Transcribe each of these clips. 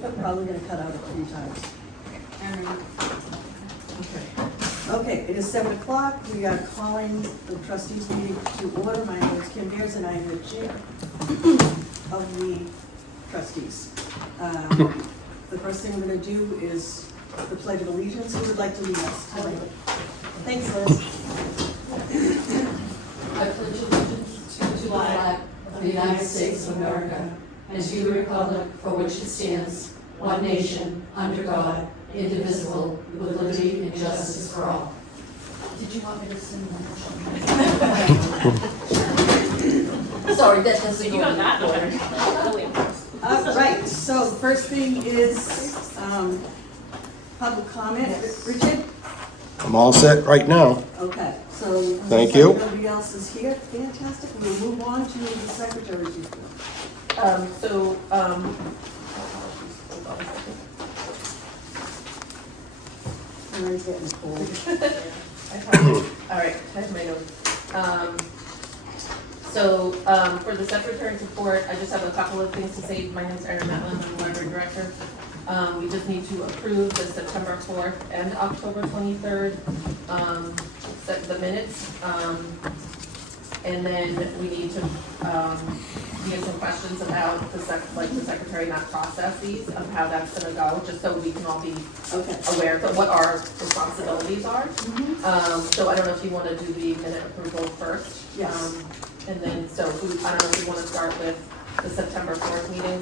Probably gonna cut out a few times. Okay, it is 7 o'clock. We are calling the trustees meeting to order. My name is Kim Beers and I am the chair of the trustees. The first thing we're gonna do is the pledge of allegiance. Who would like to lead us tonight? Thanks, Liz. I pledge allegiance to the flag of the United States of America and to the republic for which it stands, one nation, under God, indivisible, with liberty and justice for all. Did you want me to sing that? Sorry, that doesn't go. You got that order. Really impressed. Right, so the first thing is public comment. Richard? I'm all set right now. Okay, so. Thank you. Nobody else is here. Fantastic. We'll move on to the secretary's report. Mary's getting cold. All right, I have my notes. For the secretary's report, I just have a couple of things to say. My name is Erin Metlin, I'm the library director. We just need to approve the September 4th and October 23rd, the minutes. And then we need to, get some questions about the secretary not process these, of how that's gonna go, just so we can all be Okay. aware of what our responsibilities are. So I don't know if you wanna do the minute approval first. Yes. And then, I don't know if you wanna start with the September 4th meeting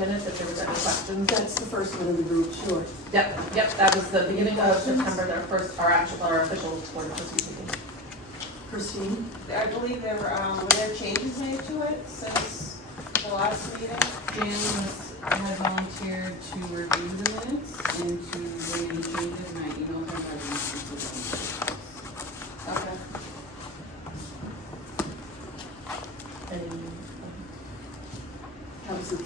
minutes, if there was any questions. That's the first one in the group, sure. Yep, that was the beginning of September, our official board of trustees meeting. Christine? I believe there were there changes made to it since the last meeting? Jan had volunteered to review the minutes and to make any changes, and I emailed her by the Okay. And How was it?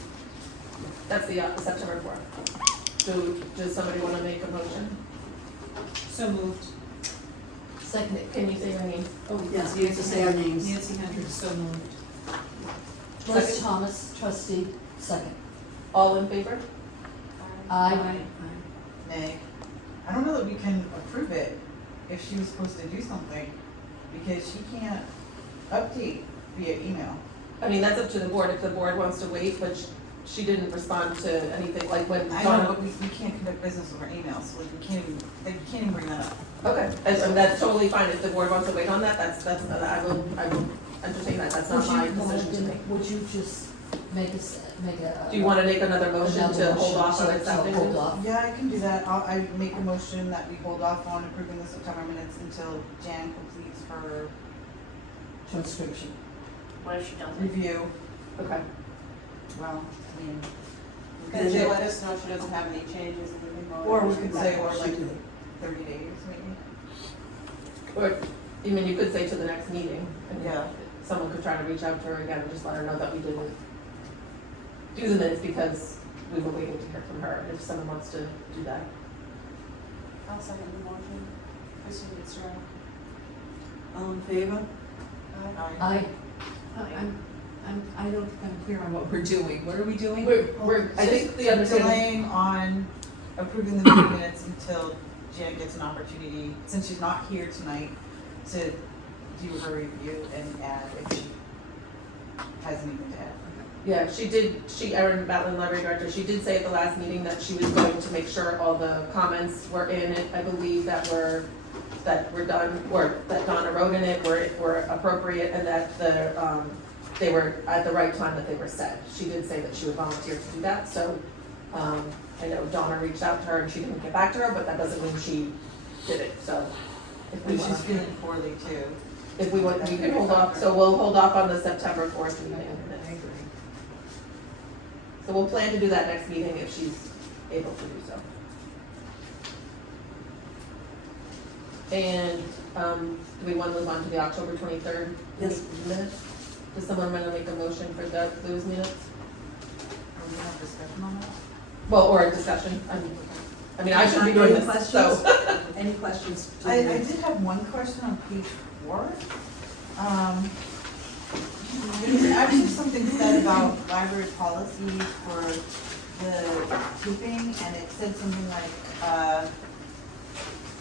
that's the September 4th. So does somebody wanna make a motion? So moved. Second, can you say your name? Oh, Yes, we have to say our names. Nancy Hendricks, so moved. Liz Second. Thomas, trustee, second. All in favor? Aye. Nay. I don't know that we can approve it if she was supposed to do something, because she can't update via email. I mean, that's up to the board, if the board wants to wait, but she didn't respond to anything, like when I know, Donna. but we can't conduct business over emails, so like we can't even bring that up. Okay, and that's totally fine, if the board wants to wait on that, I will entertain that, that's not my decision to make. Would you just make a? Do you wanna make another motion to hold off on accepting Hold it? off. Yeah, I can do that. I make a motion that we hold off on approving the September minutes until Jan completes her Transcription. What if she doesn't? review. Okay, Well, I mean, Can she let us know if she doesn't have any changes and we can vote? or we could say, or She like did. 30 days maybe. or, I mean, you could say to the next meeting, and Yeah. someone could try to reach out to her again and just let her know that we didn't do the minutes because we were waiting to hear from her, if someone wants to do that. I'll second the motion. Christine Fitzgerald. All in favor? Aye. I don't think I'm clear on what we're doing. What are we doing? I think the understanding, Delaying on approving the meeting minutes until Jan gets an opportunity, since she's not here tonight, to do her review and add if she has anything to add. yeah, Erin Batlin, library director, she did say at the last meeting that she was going to make sure all the comments were in it, I believe that were done, or that Donna wrote in it, were appropriate, and that they were at the right time that they were set. She did say that she would volunteer to do that, so, I know Donna reached out to her and she didn't get back to her, but that doesn't mean she did it, so. If we But she's want, feeling poorly too. if we want, we can hold off, so we'll hold off on the September 4th meeting. So we'll plan to do that next meeting if she's able to do so. And, do we want to move on to the October 23rd Yes. minutes? Does someone want to make a motion for those minutes? Are we have discussion on that? Well, or a discussion, I mean, I should be doing Any this, so. questions? Any questions? to I the- did have one question on page 4. There was actually something said about library policies for the taping, and it said something like,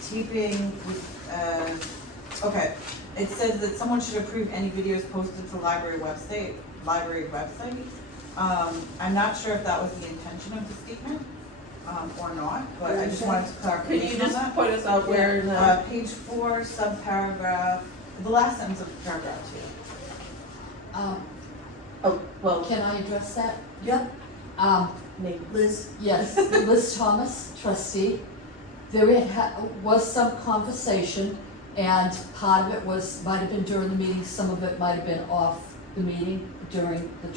taping with, okay. It says that someone should approve any videos posted to library website. I'm not sure if that was the intention of the statement, or not, but I just wanted to clarify Could you on just that. point us out where in the, Page 4, subparagraph, the last sentence of paragraph 2. oh, well, Can I address that? Yep, maybe. Liz? Yes, Liz Thomas, trustee. Was some conversation, and part of it might have been during the meeting, some of it might have been off the meeting during the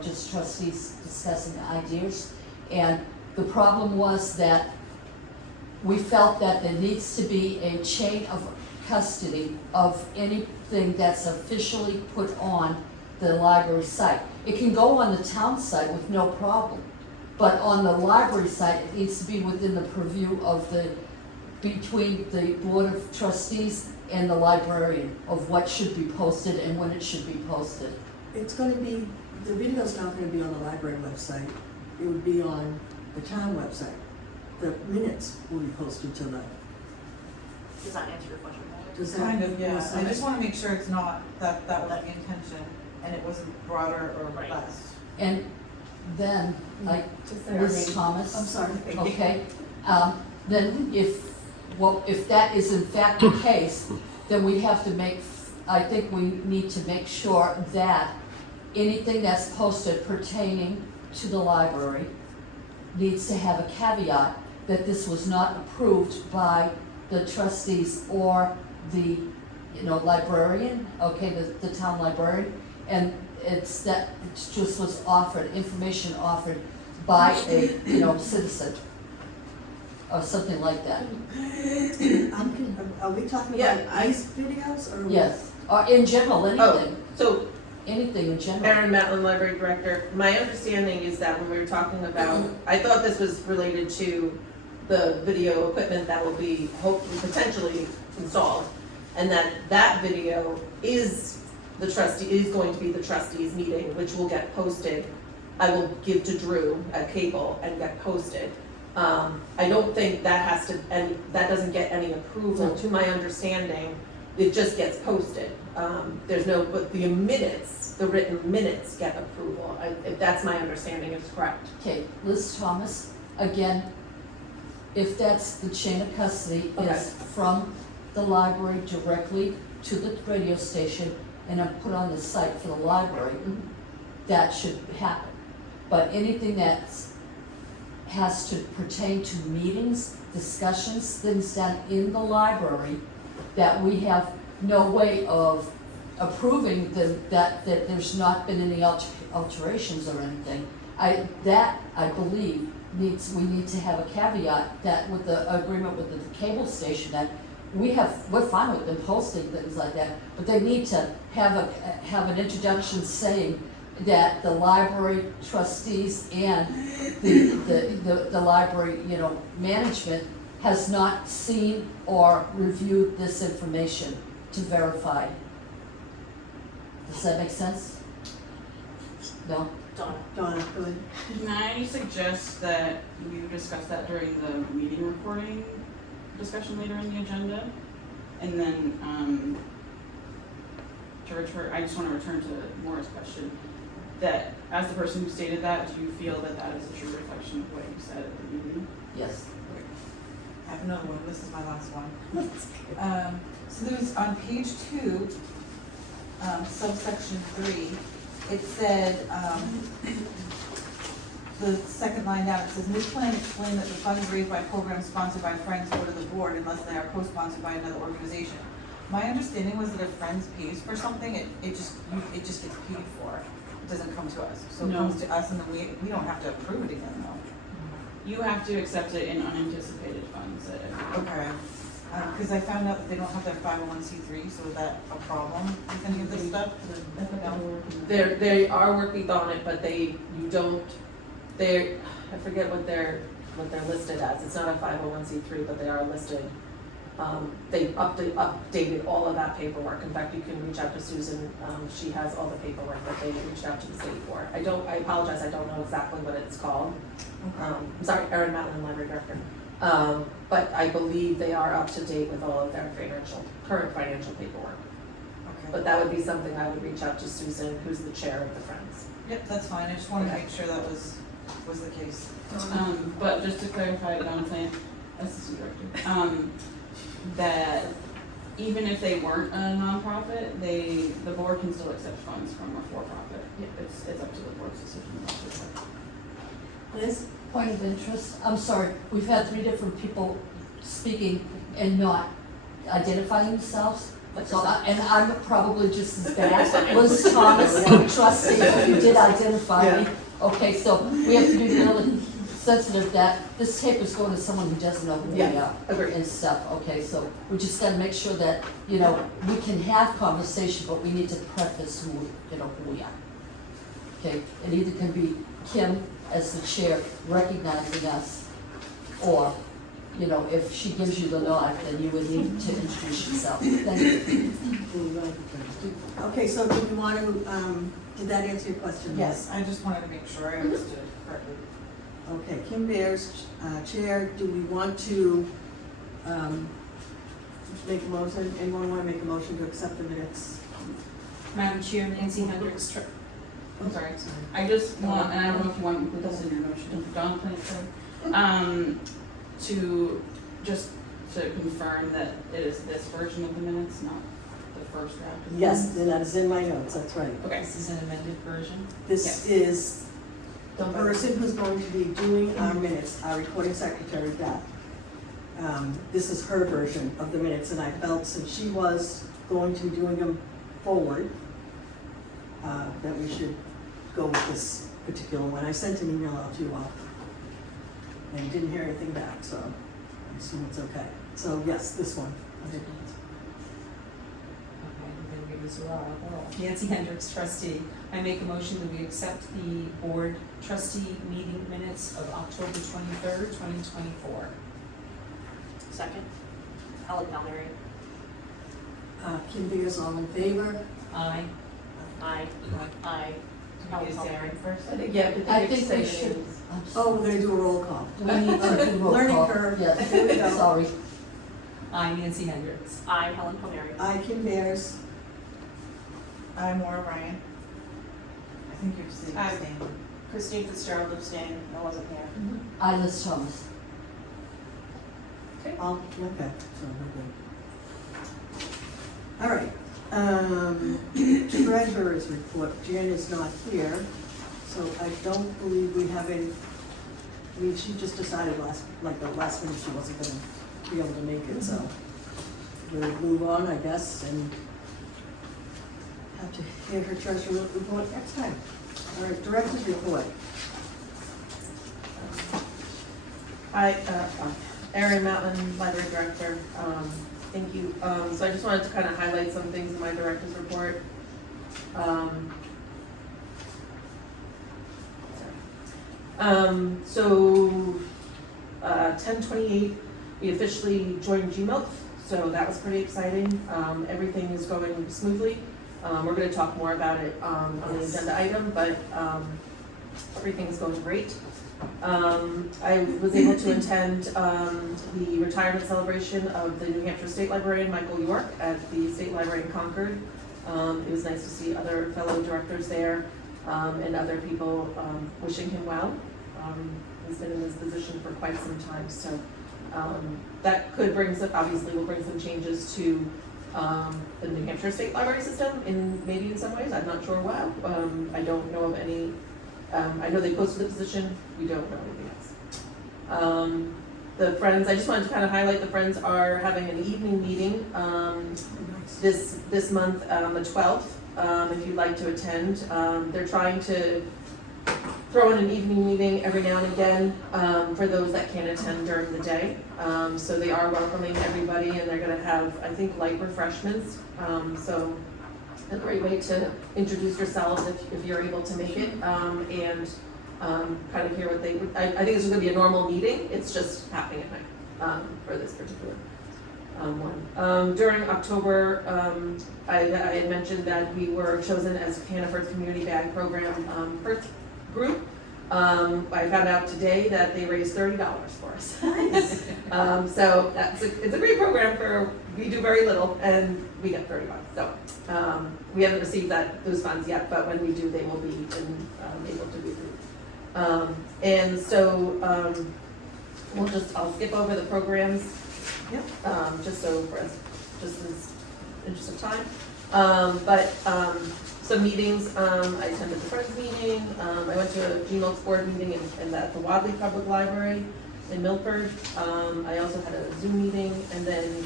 just trustees discussing ideas. And the problem was that we felt that there needs to be a chain of custody of anything that's officially put on the library site. It can go on the town site with no problem, but on the library site, it needs to be within the purview of between the board of trustees and the librarian of what should be posted and when it should be posted. It's gonna be, the video's not gonna be on the library website. It would be on the town website. The minutes will be posted to the, Does that answer your question? does that? Kind of, yeah. make I sense? just wanna make sure it's not, that was the intention, and it wasn't broader or Right. less. And then, like Just say our Liz name. Thomas. I'm sorry. Okay, then if that is in fact the case, then we have to I think we need to make sure that anything that's posted pertaining to the library needs to have a caveat that this was not approved by the trustees or the, librarian, okay, the town librarian, and it's that it just was offered, information offered by a, citizen, or something like that. Are we talking Yeah, about these videos or? Yes, or in general, anything, So, anything in general. Erin Matlin, Library Director, my understanding is that when we were talking about, I thought this was related to the video equipment that will be hopefully potentially installed, and that video is going to be the trustees meeting, which will get posted. I will give to Drew at cable and get posted. I don't think that that doesn't get any approval, to my understanding, it just gets posted. But the minutes, the written minutes get approval, if that's my understanding is correct. Okay, Liz Thomas, again, if that's the chain of custody Okay. is from the library directly to the radio station and then put on the site for the library, that should happen. But anything has to pertain to meetings, discussions, things done in the library that we have no way of approving that there's not been any alterations or anything. I believe we need to have a caveat that with the agreement with the cable station that we're fine with them posting things like that, but they need to have an introduction saying that the library trustees and the library, management has not seen or reviewed this information to verify. Does that make sense? No? Donna, go ahead. Can I suggest that you discuss that during the meeting recording discussion later in the agenda? And then, I just want to return to Maura's question, that as the person who stated that, do you feel that that is a true reflection of what you said at the meeting? Yes. I have another one, this is my last one. So there's on page 2, subsection 3, it said, the second line down, it says, this plan explained that the funds raised by programs sponsored by Friends go to the board unless they are co-sponsored by another organization. My understanding was that if Friends pays for something, it just gets paid for. It doesn't come to us. So it No. comes to us and then we don't have to approve it again though. You have to accept it in unanticipated funds at every. Okay, because I found out that they don't have their 501c3, so is that a problem with any of this stuff? They are working on it, but I forget what they're listed as. It's not a 501c3, but they are listed they updated all of that paperwork. In fact, you can reach out to Susan, she has all the paperwork that they reached out to the state for. I apologize, I don't know exactly what it's called. I'm sorry, Erin Matlin, Library Director. But I believe they are up to date with all of their current financial paperwork. Okay. But that would be something I would reach out to Susan, who's the chair of the Friends. Yep, that's fine, I just wanted to make sure that was the case. But just to clarify, Valentine, Assistant Director, that even if they weren't a nonprofit, the board can still accept funds from a for-profit. It's up to the board's decision about this. Liz? Point of interest, I'm sorry, we've had 3 different people speaking and not identifying themselves. So, and I'm probably just as bad. Liz Thomas, trustee, you did identify me. Okay, so we have to be really sensitive that this tape is going to someone who doesn't know who we Yeah, are agreed. and stuff. Okay, so we just gotta make sure that, we can have conversation, but we need to preface who we are. Okay, it either can be Kim as the chair recognizing us, or, if she gives you the nod, then you would need to introduce yourself. Thank you. Okay, so do we want to, did that answer your question? Yes, I just wanted to make sure I understood correctly. Okay, Kim Bears, chair, do we want to, make a motion, anyone want to make a motion to accept the minutes? Madam Chair, Nancy Hendricks, I'm sorry. I just want, and I don't know if you want to include this in your motion, Don, please, to confirm that it is this version of the minutes, not the first draft. of the Yes, minutes. and that is in my notes, that's right. Okay. this is an amended version. This is the person who's going to be doing our minutes, our recording secretary, Beth. This is her version of the minutes, and I felt since she was going to be doing them forward, that we should go with this particular one. I sent an email out to you all, and didn't hear anything back, so I assume it's okay. So yes, this one. Okay. Okay, I'm gonna give this a roll. Nancy Hendricks, trustee. I make a motion that we accept the board trustee meeting minutes of October 23rd, 2024. Second. Helen Palmieri. Kim Beers, all in favor? Aye. Aye. Aye. Helen Palmieri first. I think we should. Oh, we're gonna do a roll call. Do we need to do roll Learning call? curve. Yes, Here we go. sorry. Aye, Nancy Hendricks. Aye, Helen Palmieri. I, Kim Beers. I'm Maura Ryan. I think you're saying Aye. abstain. Christine Fitzgerald abstained, I wasn't here. I, Liz Thomas. All, okay, so we're good. All right, treasurer's report, Jan is not here, so I don't believe we have any, she just decided last minute she wasn't gonna be able to make it, so we'll move on, I guess, and have to hear her treasurer report next time. All right, director's report. Erin Matlin, Library Director, thank you. So I just wanted to kind of highlight some things in my director's report. 10/28, we officially joined GMILF, so that was pretty exciting. Everything is going smoothly. We're going to talk more about it on the agenda item, but everything is going great. I was able to attend the retirement celebration of the New Hampshire State Librarian Michael York at the State Library in Concord. It was nice to see other fellow directors there and other people wishing him well. He's been in this position for quite some time, so that could bring some, obviously will bring some changes to the New Hampshire State Library system maybe in some ways. I'm not sure why. I don't know of any. I know they posted the position. We don't know anything else. The Friends, I just wanted to kind of highlight the Friends are having an evening meeting this month on the 12th. If you'd like to attend, they're trying to throw in an evening meeting every now and again for those that can't attend during the day. So they are welcoming everybody, and they're going to have, I think, light refreshments. So a great way to introduce yourselves if you're able to make it, and kind of hear what they. I think this is going to be a normal meeting. It's just happening at night for this particular. one. During October, I had mentioned that we were chosen as Hannaford's Community Bag Program first group. I found out today that they raised $30 for us. Nice. So it's a great program for, we do very little and we get $30. So we haven't received those funds yet, but when we do, they will be able to be approved. And so I'll skip over the programs. Yep. Just as interest of time. Some meetings, I attended the Friends meeting, I went to a GMO's board meeting at the Wadley Public Library in Milford. I also had a Zoom meeting, and then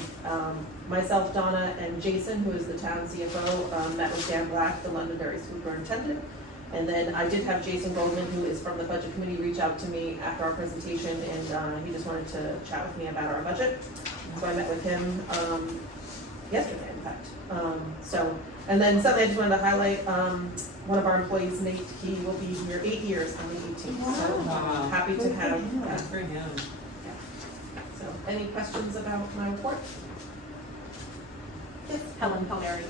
myself, Donna, and Jason, who is the town CFO, met with Dan Black, the Londonderry superintendent. And then I did have Jason Goldman, who is from the budget committee, reach out to me after our presentation, and he just wanted to chat with me about our budget. So I met with him yesterday, in fact. And then something I just wanted to highlight, one of our employees, Nate, he will be here 8 years on the 18th. So Wow. happy to have Good for that. For him. So any questions about my report? Helen Palmieri.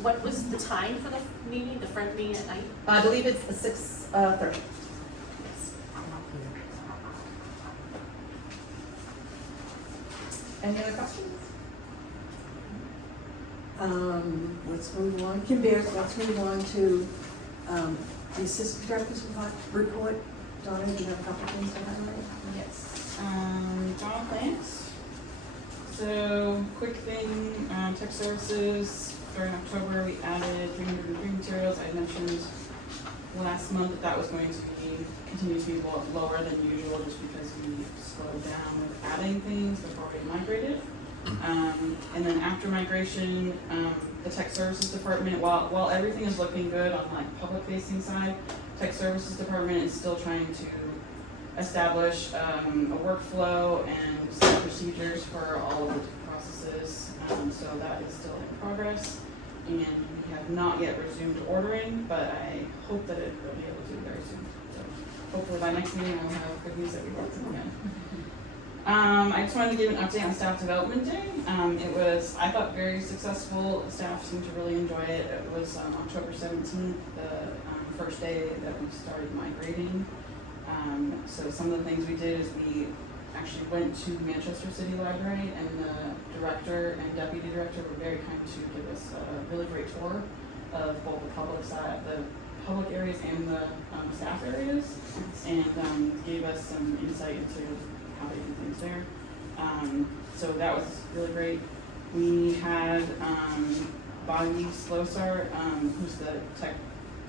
What was the time for the meeting, the friend meeting at night? I believe it's 6:30. Any other questions? Let's move on. Kim Bears, let's move on to the assistant director's report. Donna, do you have a couple things to highlight? Yes. Job plans. So, quick thing, tech services, during October, we added 303 materials. I mentioned last month that was going to continue to be lower than usual just because we slowed down with adding things before we migrated. And then after migration, the tech services department, while everything is looking good on like public facing side, tech services department is still trying to establish a workflow and set procedures for all of the processes. So that is still in progress, and we have not yet resumed ordering, but I hope that it will be able to very soon. So hopefully by next meeting I'll have good news that we worked them again. I just wanted to give an update on Staff Development Day. It was, I thought, very successful. Staff seemed to really enjoy it. It was October 17th, the first day that we started migrating. So some of the things we did is we actually went to Manchester City Library, and the director and deputy director were very kind to give us a really great tour of both the public side, the public areas and the staff areas, and gave us some insight into how they do things there. So that was really great. We had Bonnie Slosar, who's the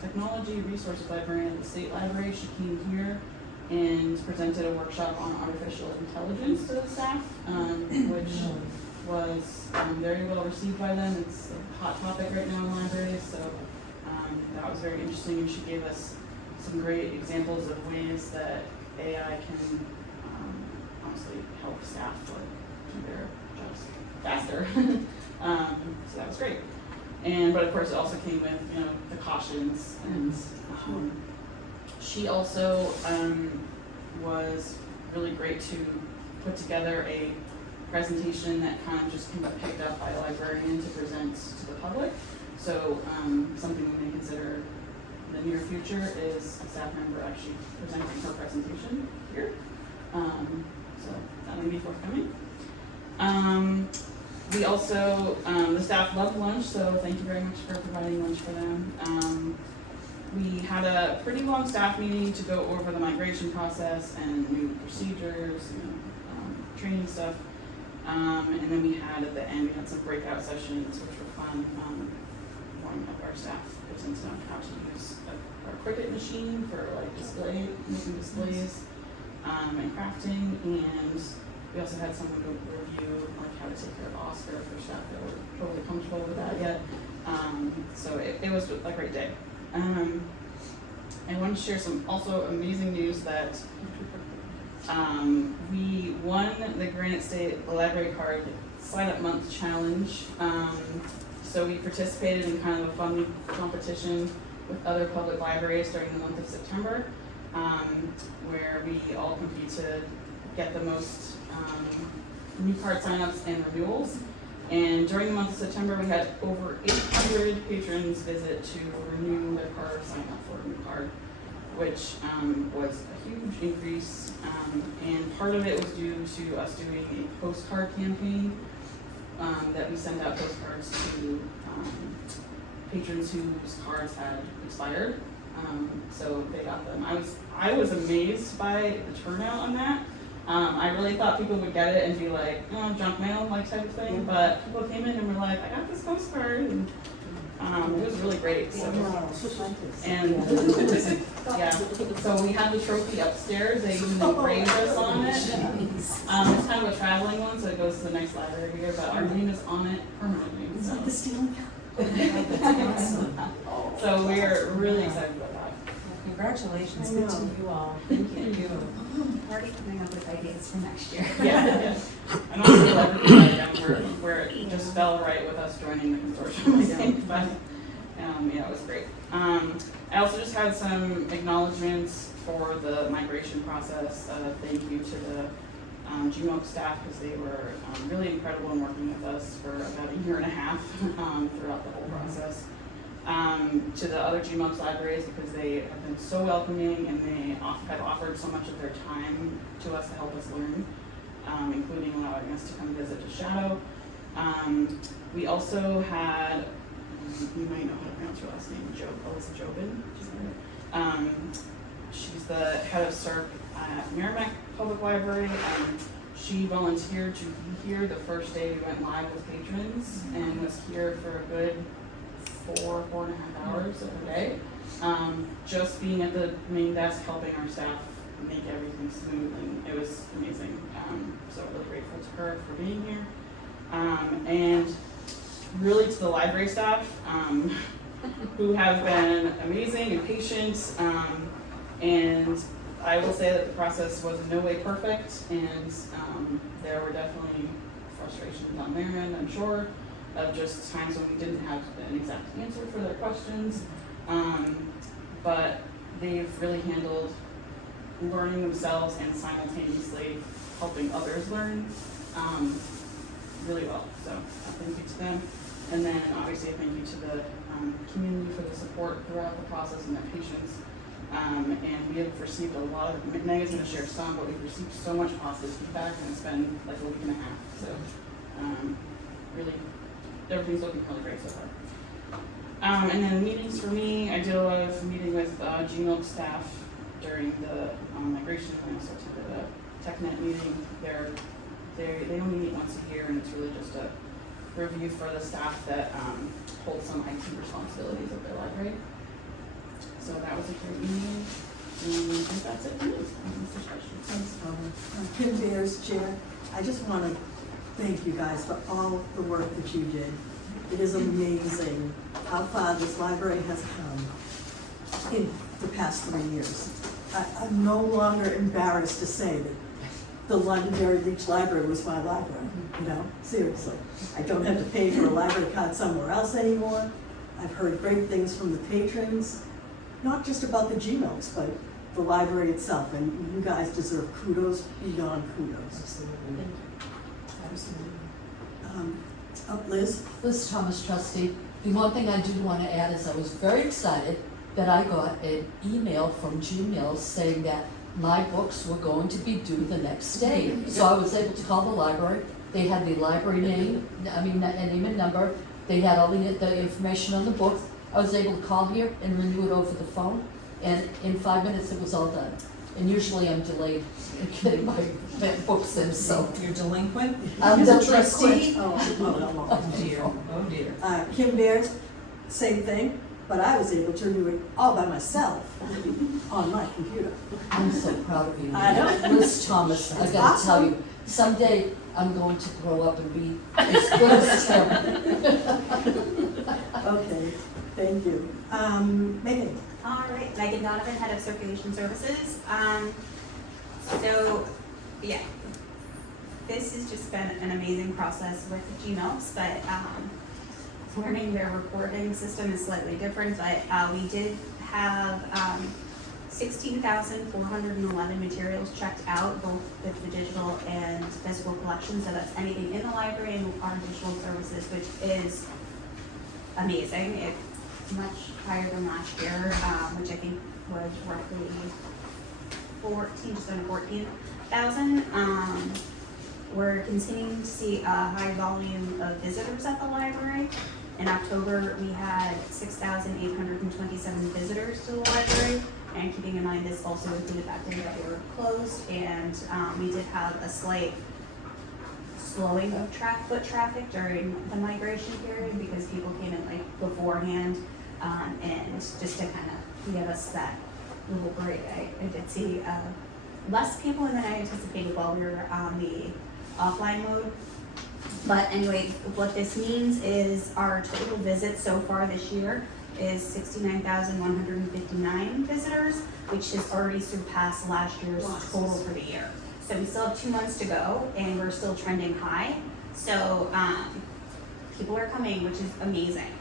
technology resource librarian at the state library. She came here and presented a workshop on artificial intelligence to the staff, which was very well received by them. It's a hot topic right now in libraries, so that was very interesting, and she gave us some great examples of ways that AI can honestly help staff do their jobs faster. So that was great. But of course it also came with, the cautions, and she also was really great to put together a presentation that kind of just can be picked up by a librarian to present to the public. So something we may consider in the near future is a staff member actually presenting her presentation here. So that may be forthcoming. We also, the staff loved lunch, so thank you very much for providing lunch for them. We had a pretty long staff meeting to go over the migration process and new procedures, training stuff. And then we had at the end, we had some breakout sessions, which were fun. One of our staff presented on how to use our Cricut machine for making displays, and crafting. And we also had someone go review how to take care of Oscar for staff that were totally comfortable with that yet. So it was a great day. I want to share some also amazing news that we won the Granite State Library Card Sign Up Month Challenge. So we participated in kind of a fun competition with other public libraries during the month of September, where we all compete to get the most new card signups and renewals. And during the month of September, we had over 800 patrons visit to renew their card or sign up for a new card, which was a huge increase. And part of it was due to us doing a postcard campaign that we send out postcards to patrons whose cards had expired. So they got them. I was amazed by the turnout on that. I really thought people would get it and be like, oh, junk mail, like type of thing. But people came in and were like, I got this postcard, and it was really great. So, and yeah, so we have the trophy upstairs. They even engraved us on it. It's kind of a traveling one, so it goes to the next library here. But our name is on it permanently. It's So, like the stealing cup. so we're really excited about that. Congratulations, I good to know. you all. Thank you. Already coming up with ideas for next year. Yeah. And also the library down where it just fell right with us joining the consortium, I think. But yeah, it was great. I also just had some acknowledgements for the migration process. Thank you to the GMOC staff, because they were really incredible in working with us for about a year and a half throughout the whole process. To the other GMOC libraries, because they have been so welcoming and they have offered so much of their time to us to help us learn, including allowing us to come visit to Shadow. We also had, you might know how to pronounce her last name, Alyssa Jobin. She's the head of CERC at Merrimack Public Library, and she volunteered to be here the first day we went live with patrons, and was here for a good 4.5 hours of the day, just being at the main desk, helping our staff make everything smooth, and it was amazing. So really grateful to her for being here. And really to the library staff, who have been amazing and patient, and I will say that the process was in no way perfect, and there were definitely frustrations on their end, I'm sure, of just times when we didn't have an exact answer for their questions. But they've really handled learning themselves and simultaneously helping others learn really well. So thank you to them. And then obviously thank you to the community for the support throughout the process and their patience. And we have received a lot of, Megan's going to share some, but we've received so much positive feedback, and it's been like a week and a half. So really, everything's looking really great so far. And then meetings for me, I did a lot of meeting with GMOC staff during the migration, and also to the TechNet meeting. They only meet once a year, and it's really just a review for the staff that hold some IT responsibilities at their library. So that was a great meeting, and I think that's it for me. Thanks, Mama. Kim Bears, Chair. I just want to thank you guys for all the work that you did. It is amazing how far this library has come in the past 3 years. I'm no longer embarrassed to say that the Londonderry Beach Library was my library, you know, seriously. I don't have to pay for a library card somewhere else anymore. I've heard great things from the patrons, not just about the GMOCs, but the library itself, and you guys deserve kudos beyond kudos. Absolutely. Absolutely. Liz? Liz Thomas, trustee. The one thing I do want to add is I was very excited that I got an email from Gmail saying that my books were going to be due the next day. So I was able to call the library. They had the library name, name and number. They had all the information on the books. I was able to call here and renew it over the phone, and in 5 minutes it was all done. And usually I'm delayed in getting my books in, so. You're delinquent? I'm Is it the trustee. Oh dear, oh dear. Kim Bears, same thing, but I was able to renew it all by myself on my computer. I'm so proud of you. I know. Liz Thomas, I gotta tell you, someday I'm going to grow up and be as good as Tim. Okay, thank you. Megan? All right, Megan Donovan, Head of Circulation Services. So, yeah, this has just been an amazing process with GMOCs, but learning their reporting system is slightly different, but we did have 16,411 materials checked out, both with the digital and physical collection, so that's anything in the library and our digital services, which is amazing. It's much higher than last year, which I think was roughly 14,000. We're continuing to see a high volume of visitors at the library. In October, we had 6,827 visitors to the library. And keeping in mind, this also included that day that we were closed, and we did have a slight slowing of foot traffic during the migration period because people came in like beforehand, and just to kind of give us that little break. I did see less people than I anticipated while we were on the offline mode. But anyway, what this means is our total visits so far this year is 69,159 visitors, which has already surpassed last year's total for the year. So we still have 2 months to go, and we're still trending high. So people are coming, which is amazing.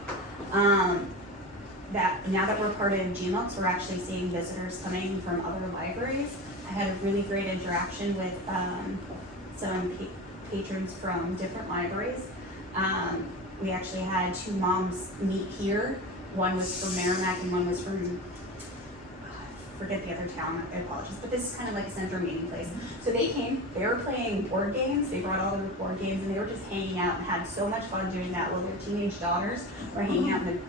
That now that we're part of GMOX, we're actually seeing visitors coming from other libraries. I had a really great interaction with some patrons from different libraries. We actually had 2 moms meet here. One was from Merrimack and one was from, forget the other town, I apologize, but this is kind of like a center meeting place. So they came, they were playing board games, they brought all their board games, and they were just hanging out and had so much fun doing that while their teenage daughters were hanging out in the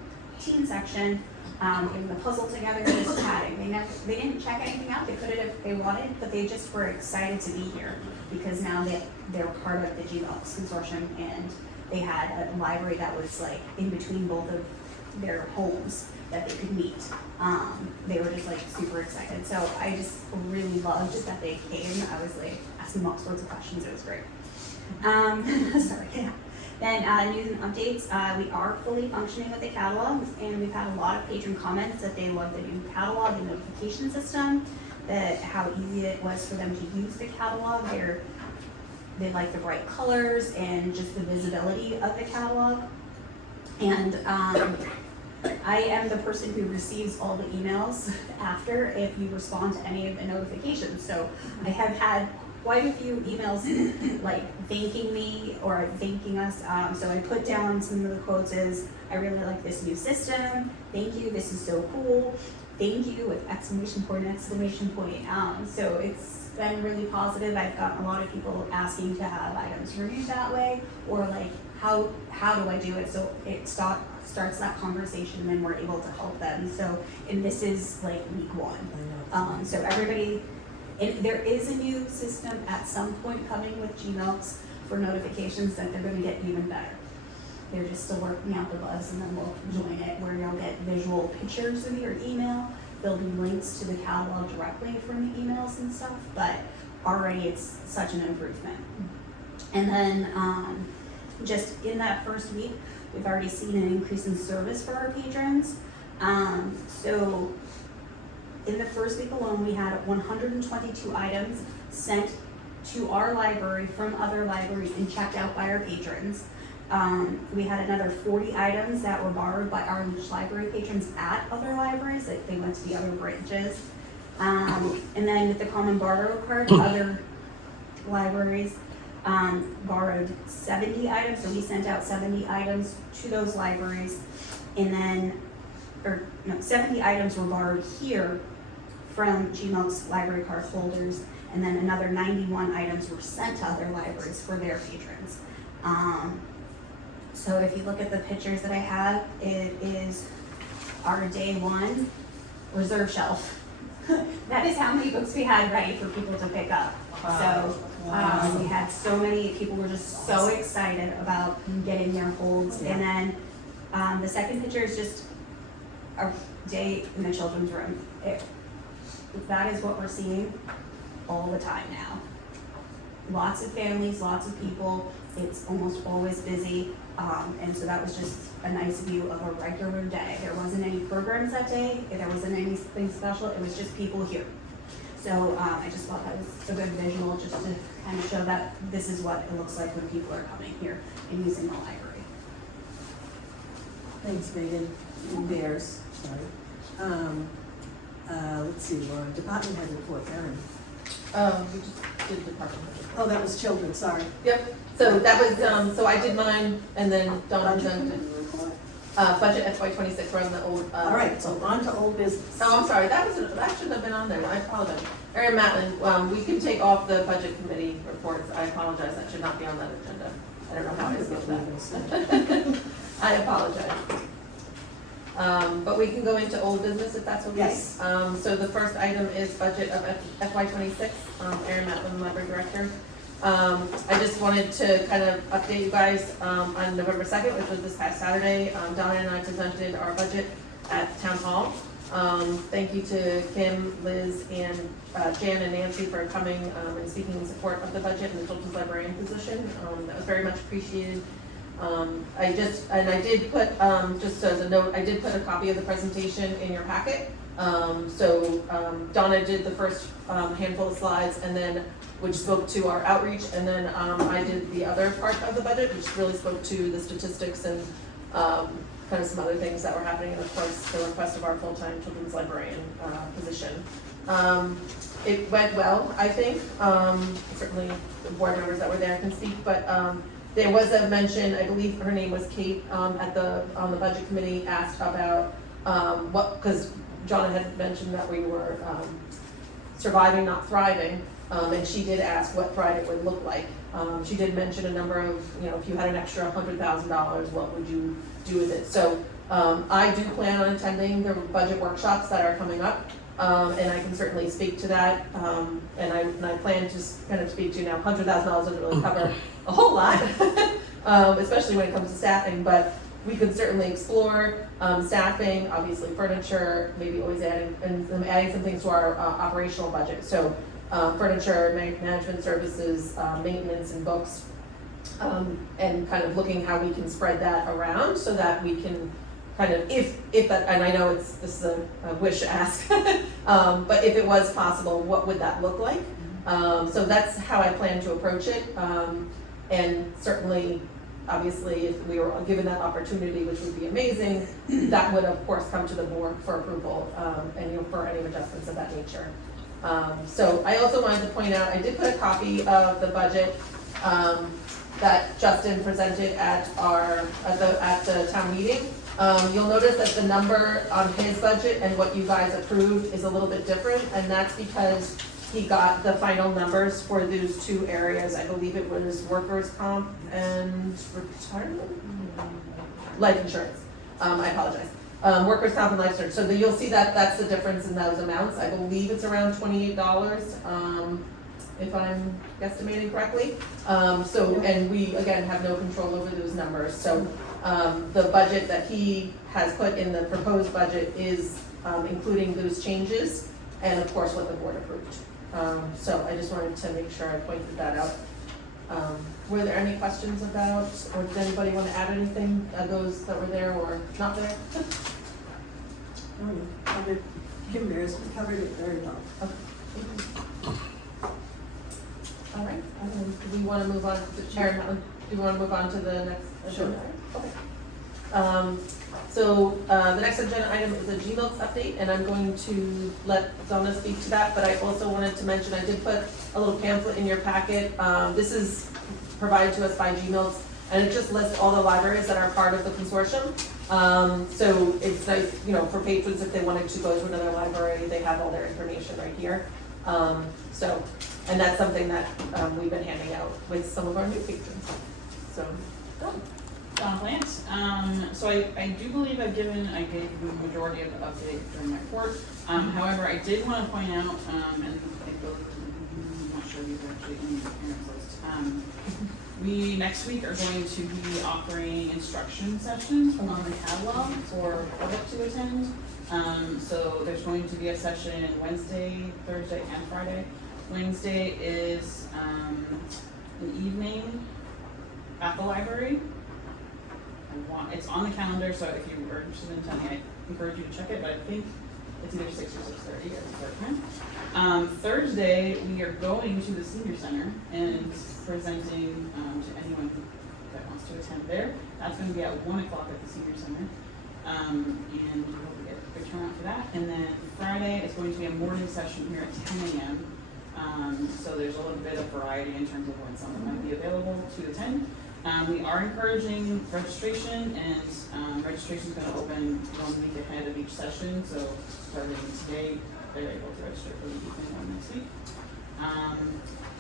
teen section, getting the puzzle together, just chatting. They didn't check anything out, they could have if they wanted, but they just were excited to be here because now they're part of the GMOX consortium, and they had a library that was like in between both of their homes that they could meet. They were just like super excited. So I just really loved that they came. I was like asking them all sorts of questions. It was great. Sorry, yeah. Then news and updates. We are fully functioning with the catalog, and we've had a lot of patron comments that they love the new catalog and notification system, that how easy it was for them to use the catalog. They like the bright colors and just the visibility of the catalog. And I am the person who receives all the emails after if you respond to any of the notifications. So I have had quite a few emails like thanking me or thanking us. So I put down some of the quotes as, I really like this new system. Thank you, this is so cool. Thank you with exclamation point and exclamation point. So it's been really positive. I've gotten a lot of people asking to have items reviewed that way, or like, how do I do it? So it starts that conversation, and then we're able to help them. So, and this is like week 1. So everybody, there is a new system at some point coming with GMOX for notifications that they're gonna get even better. They're just still working out the bugs, and then we'll join it where you'll get visual pictures of your email. There'll be links to the catalog directly from the emails and stuff, but already it's such an improvement. And then just in that first week, we've already seen an increase in service for our patrons. So in the first week alone, we had 122 items sent to our library from other libraries and checked out by our patrons. We had another 40 items that were borrowed by our library patrons at other libraries, like they went to the other branches. And then with the common borrow card, other libraries borrowed 70 items, so we sent out 70 items to those libraries. And then, 70 items were borrowed here from GMOX library card holders, and then another 91 items were sent to other libraries for their patrons. So if you look at the pictures that I have, it is our day 1 reserve shelf. That is how many books we had ready for people to pick up. So we had so many, people were just so excited about getting their holds. And then the second picture is just a day in the children's room. That is what we're seeing all the time now. Lots of families, lots of people. It's almost always busy. And so that was just a nice view of a regular day. There wasn't any programs that day. There wasn't anything special. It was just people here. So I just thought that was a good visual, just to kind of show that this is what it looks like when people are coming here and using the library. Thanks, Megan. And Bears, sorry. Let's see, Laura, department head report, Erin. We just did department head. Oh, that was children, sorry. Yep, so that was, so I did mine, and then Donna Budget presented, committee report? budget FY26, we're on the old. All right, so on to old business. Oh, I'm sorry, that shouldn't have been on there, I apologize. Erin Matlin, we can take off the budget committee reports, I apologize, that should not be on that agenda. I don't know how I skipped that. I apologize. But we can go into old business if that's okay. Yes. So the first item is budget of FY26, Erin Matlin, Library Director. I just wanted to kind of update you guys, on November 2nd, which was this past Saturday. Donna and I presented our budget at Town Hall. Thank you to Kim, Liz, and Jan and Nancy for coming and speaking in support of the budget and the children's librarian position. That was very much appreciated. I did put, just as a note, I did put a copy of the presentation in your packet. Donna did the first handful of slides, and then, which spoke to our outreach, and then I did the other part of the budget, which really spoke to the statistics and kind of some other things that were happening, and of course, the request of our full-time children's librarian position. It went well, I think. Certainly the board members that were there can speak, but there was a mention, I believe her name was Kate, on the budget committee, asked about because John had mentioned that we were surviving, not thriving, and she did ask what thriving would look like. She did mention a number of, if you had an extra $100,000, what would you do with it? So I do plan on attending the budget workshops that are coming up, and I can certainly speak to that. And I plan to kind of speak to $100,000 doesn't really cover a whole lot, especially when it comes to staffing, but we could certainly explore staffing, obviously furniture, maybe always adding some things to our operational budget. So furniture, management services, maintenance and books, and kind of looking how we can spread that around so that we can kind of, if that, and I know this is a wish ask, but if it was possible, what would that look like? So that's how I plan to approach it. And certainly, obviously, if we were given that opportunity, which would be amazing, that would of course come to the board for approval, and for any adjustments of that nature. So I also wanted to point out, I did put a copy of the budget that Justin presented at the town meeting. You'll notice that the number on his budget and what you guys approved is a little bit different, and that's because he got the final numbers for those two areas. I believe it was workers' comp and retirement? Life insurance. I apologize. Workers' comp and life insurance. So you'll see that that's the difference in those amounts. I believe it's around $28, if I'm guesstimating correctly. And we, again, have no control over those numbers. So the budget that he has put in the proposed budget is including those changes and of course what the board approved. So I just wanted to make sure I pointed that out. Were there any questions about, or does anybody want to add anything, those that were there or not there? Kim Bears covered it very well. Okay. All right, do we want to move on to the chair? Do you want to move on to the next agenda? Sure. Okay. So the next agenda item is a GMILTS update, and I'm going to let Donna speak to that, but I also wanted to mention, I did put a little pamphlet in your packet. This is provided to us by GMILTS, and it just lists all the libraries that are part of the consortium. So it's nice, for patrons, if they wanted to go to another library, they have all their information right here. And that's something that we've been handing out with some of our new patrons. So, go. Donna Plants. So I do believe I gave the majority of the update during my report. However, I did want to point out, and I'm not sure these are actually in the parents list. We next week are going to be offering instruction sessions on the catalog for public to attend. So there's going to be a session Wednesday, Thursday, and Friday. Wednesday is an evening at the library. It's on the calendar, so if you are interested in attending, I encourage you to check it, but I think it's either 6 or 6:30 at the start time. Thursday, we are going to the senior center and presenting to anyone that wants to attend there. That's going to be at 1 o'clock at the senior center. And we hope we get a good turnout for that. And then Friday is going to be a morning session here at 10 a.m. So there's a little bit of variety in terms of when someone might be available to attend. We are encouraging registration, and registration is going to open 1 week ahead of each session. So starting today, they're able to register for the evening one next week.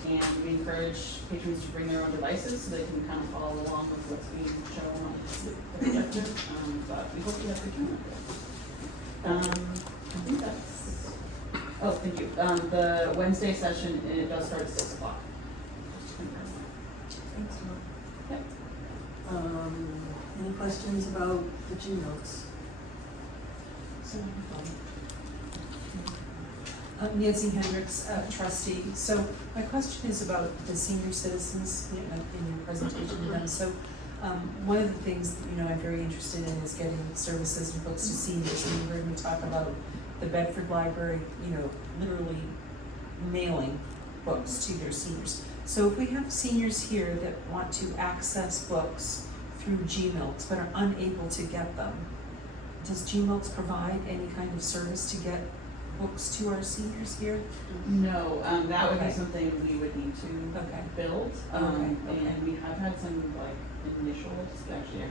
And we encourage patrons to bring their own devices so they can kind of follow along with what's being shown on the projector. But we hope you have a good turnout. I think that's, oh, thank you. The Wednesday session, it does start at 6 o'clock. Just to confirm Thanks, Mark. that. Any questions about the G notes? Nancy Hendricks, trustee. So my question is about the senior citizens in your presentation to them. So one of the things that, I'm very interested in is getting services and books to seniors. And you heard me talk about the Bedford Library, literally mailing books to their seniors. So if we have seniors here that want to access books through Gmilks but are unable to get them, does Gmilks provide any kind of service to get books to our seniors here? No, that would be Okay. something we would need to Okay. build. Okay. And we have had some initial, actually,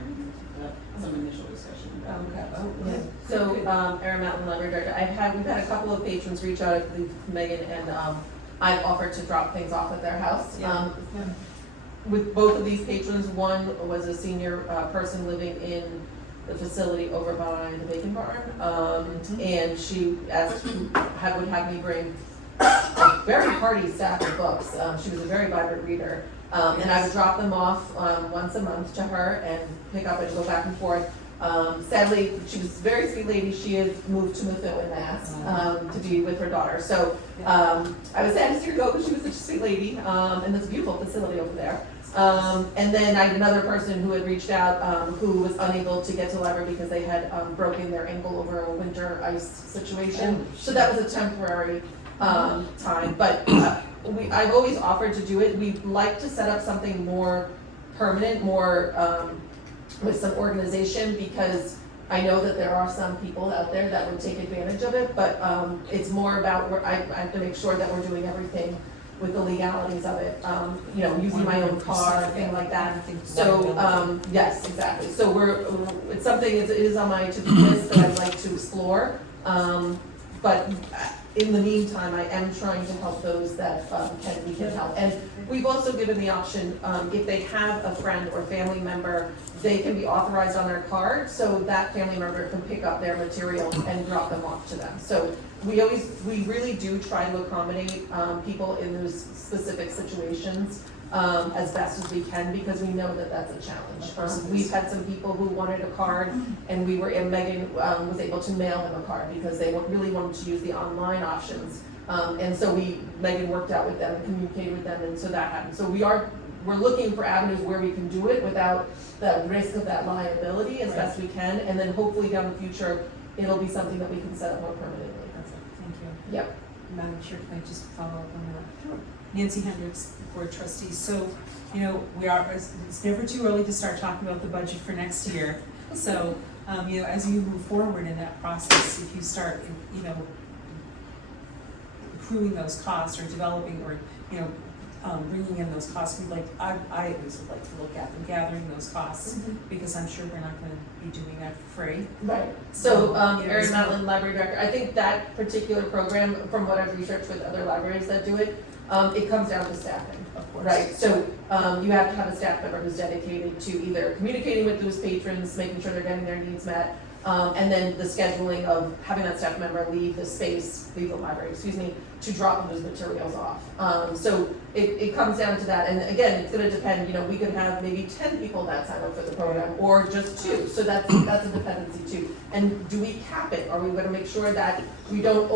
some initial discussion about Okay. that. Oh, Yeah. good. So, Good. Erin Mountain Library Director, we've had a couple of patrons reach out, I believe Megan, and I've offered to drop things off at their house. Yeah. With both of these patrons, one was a senior person living in the facility over by the Bacon Barn, and she asked, would have me bring a very hearty stack of books. She was a very vibrant reader. And I would drop them off once a month to her and pick up and go back and forth. Sadly, she was a very sweet lady. She had moved to Methuen, Mass, to be with her daughter. So I was sad to see her go, because she was such a sweet lady, and there's a beautiful facility over there. And then I had another person who had reached out, who was unable to get to the library because they had broken their ankle over a winter ice situation. So that was a temporary time, but I've always offered to do it. We'd like to set up something more permanent, more with some organization, because I know that there are some people out there that would take advantage of it, but it's more about where I have to make sure that we're doing everything with the legalities of it, using my own car, thing like that. So, yes, exactly. So it's something, it is on my to-do list that I'd like to explore. But in the meantime, I am trying to help those that we can help. And we've also given the option, if they have a friend or family member, they can be authorized on their card, so that family member can pick up their materials and drop them off to them. So we really do try to accommodate people in those specific situations as best as we can, because we know that that's a challenge. We've had some people who wanted a card, and Megan was able to mail them a card because they really wanted to use the online options. And so Megan worked out with them and communicated with them, and so that happened. So we're looking for avenues where we can do it without the risk of that liability as best we can, and then hopefully down the future, it'll be something that we can set up more permanently. Thank you. Yep. Madam Chair, can I just follow up on that? Sure. Nancy Hendricks, Board Trustee. So, it's never too early to start talking about the budget for next year. So, as you move forward in that process, if you start, accruing those costs or developing or, bringing in those costs, I always would like to look at them, gathering those costs, because I'm sure we're not gonna be doing that for free. Right. So, Erin Mountain Library Director, I think that particular program, from what I've researched with other libraries that do it, it comes down to staffing. Of course. Right, so you have to have a staff member who's dedicated to either communicating with those patrons, making sure they're getting their needs met, and then the scheduling of having that staff member leave the library, to drop those materials off. So it comes down to that, and again, it's gonna depend, we could have maybe 10 people that sign up for the program, or just 2, so that's a dependency too. And do we cap it? Are we gonna make sure that we don't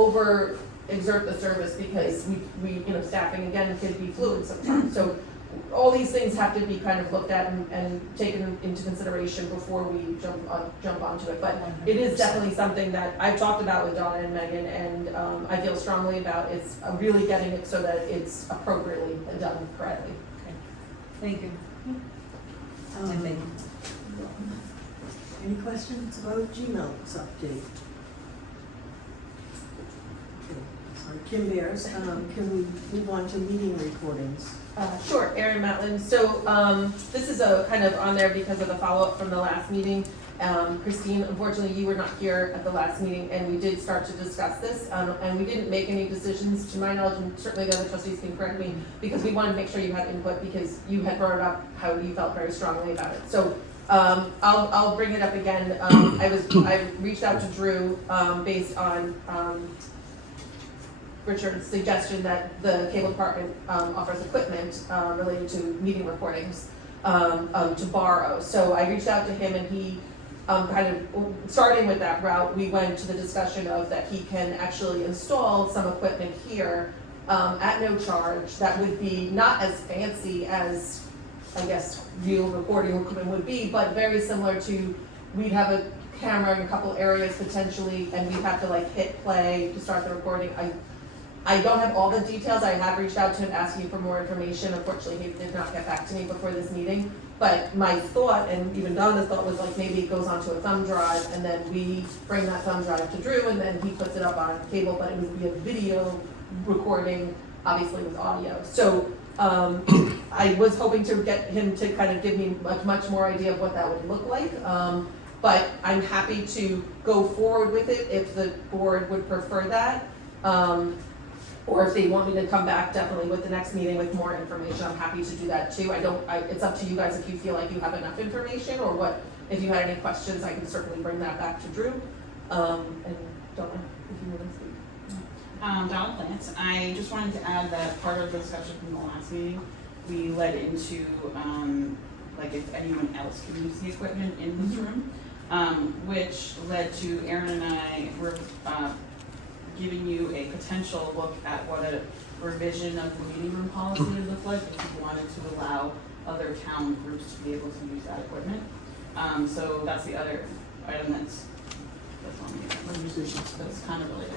exert the service, because we staffing again can be fluid sometimes. So all these things have to be kind of looked at and taken into consideration before we jump onto it. But it is definitely something that I've talked about with Donna and Megan, and I feel strongly about. It's really getting it so that it's appropriately done correctly. Okay. Thank you. And thank you. Any questions about Gmail's update? Okay, sorry, Kim Bears, can we move on to meeting recordings? Sure, Erin Matlin. So this is a kind of on there because of the follow-up from the last meeting. Christine, unfortunately, you were not here at the last meeting, and we did start to discuss this, and we didn't make any decisions, to my knowledge, and certainly the other trustees can correct me, because we wanted to make sure you had input, because you had brought up how you felt very strongly about it. So I'll bring it up again. I reached out to Drew based on Richard's suggestion that the cable department offers equipment related to meeting recordings to borrow. So I reached out to him, and he kind of, starting with that route, we went to the discussion of that he can actually install some equipment here at no charge that would be not as fancy as, I guess, real recording equipment would be, but very similar to, we'd have a camera in a couple areas potentially, and we'd have to like hit play to start the recording. I don't have all the details. I have reached out to him asking for more information. Unfortunately, he did not get back to me before this meeting. But my thought, and even Donna's thought, was like maybe it goes onto a thumb drive, and then we bring that thumb drive to Drew, and then he puts it up on cable, but it would be a video recording, obviously with audio. So I was hoping to get him to kind of give me a much more idea of what that would look like. But I'm happy to go forward with it if the board would prefer that. Or if they want me to come back definitely with the next meeting with more information, I'm happy to do that too. It's up to you guys if you feel like you have enough information, or what, if you had any questions, I can certainly bring that back to Drew. And Donna, if you want to speak. Donald Plants. I just wanted to add that part of the discussion from the last meeting, we led into, like if anyone else can use the equipment in this room, which led to Erin and I were, giving you a potential look at what a revision of the meeting room policy would look like if you wanted to allow other town groups to be able to use that equipment. So that's the other item that's on the agenda, that's kind of related.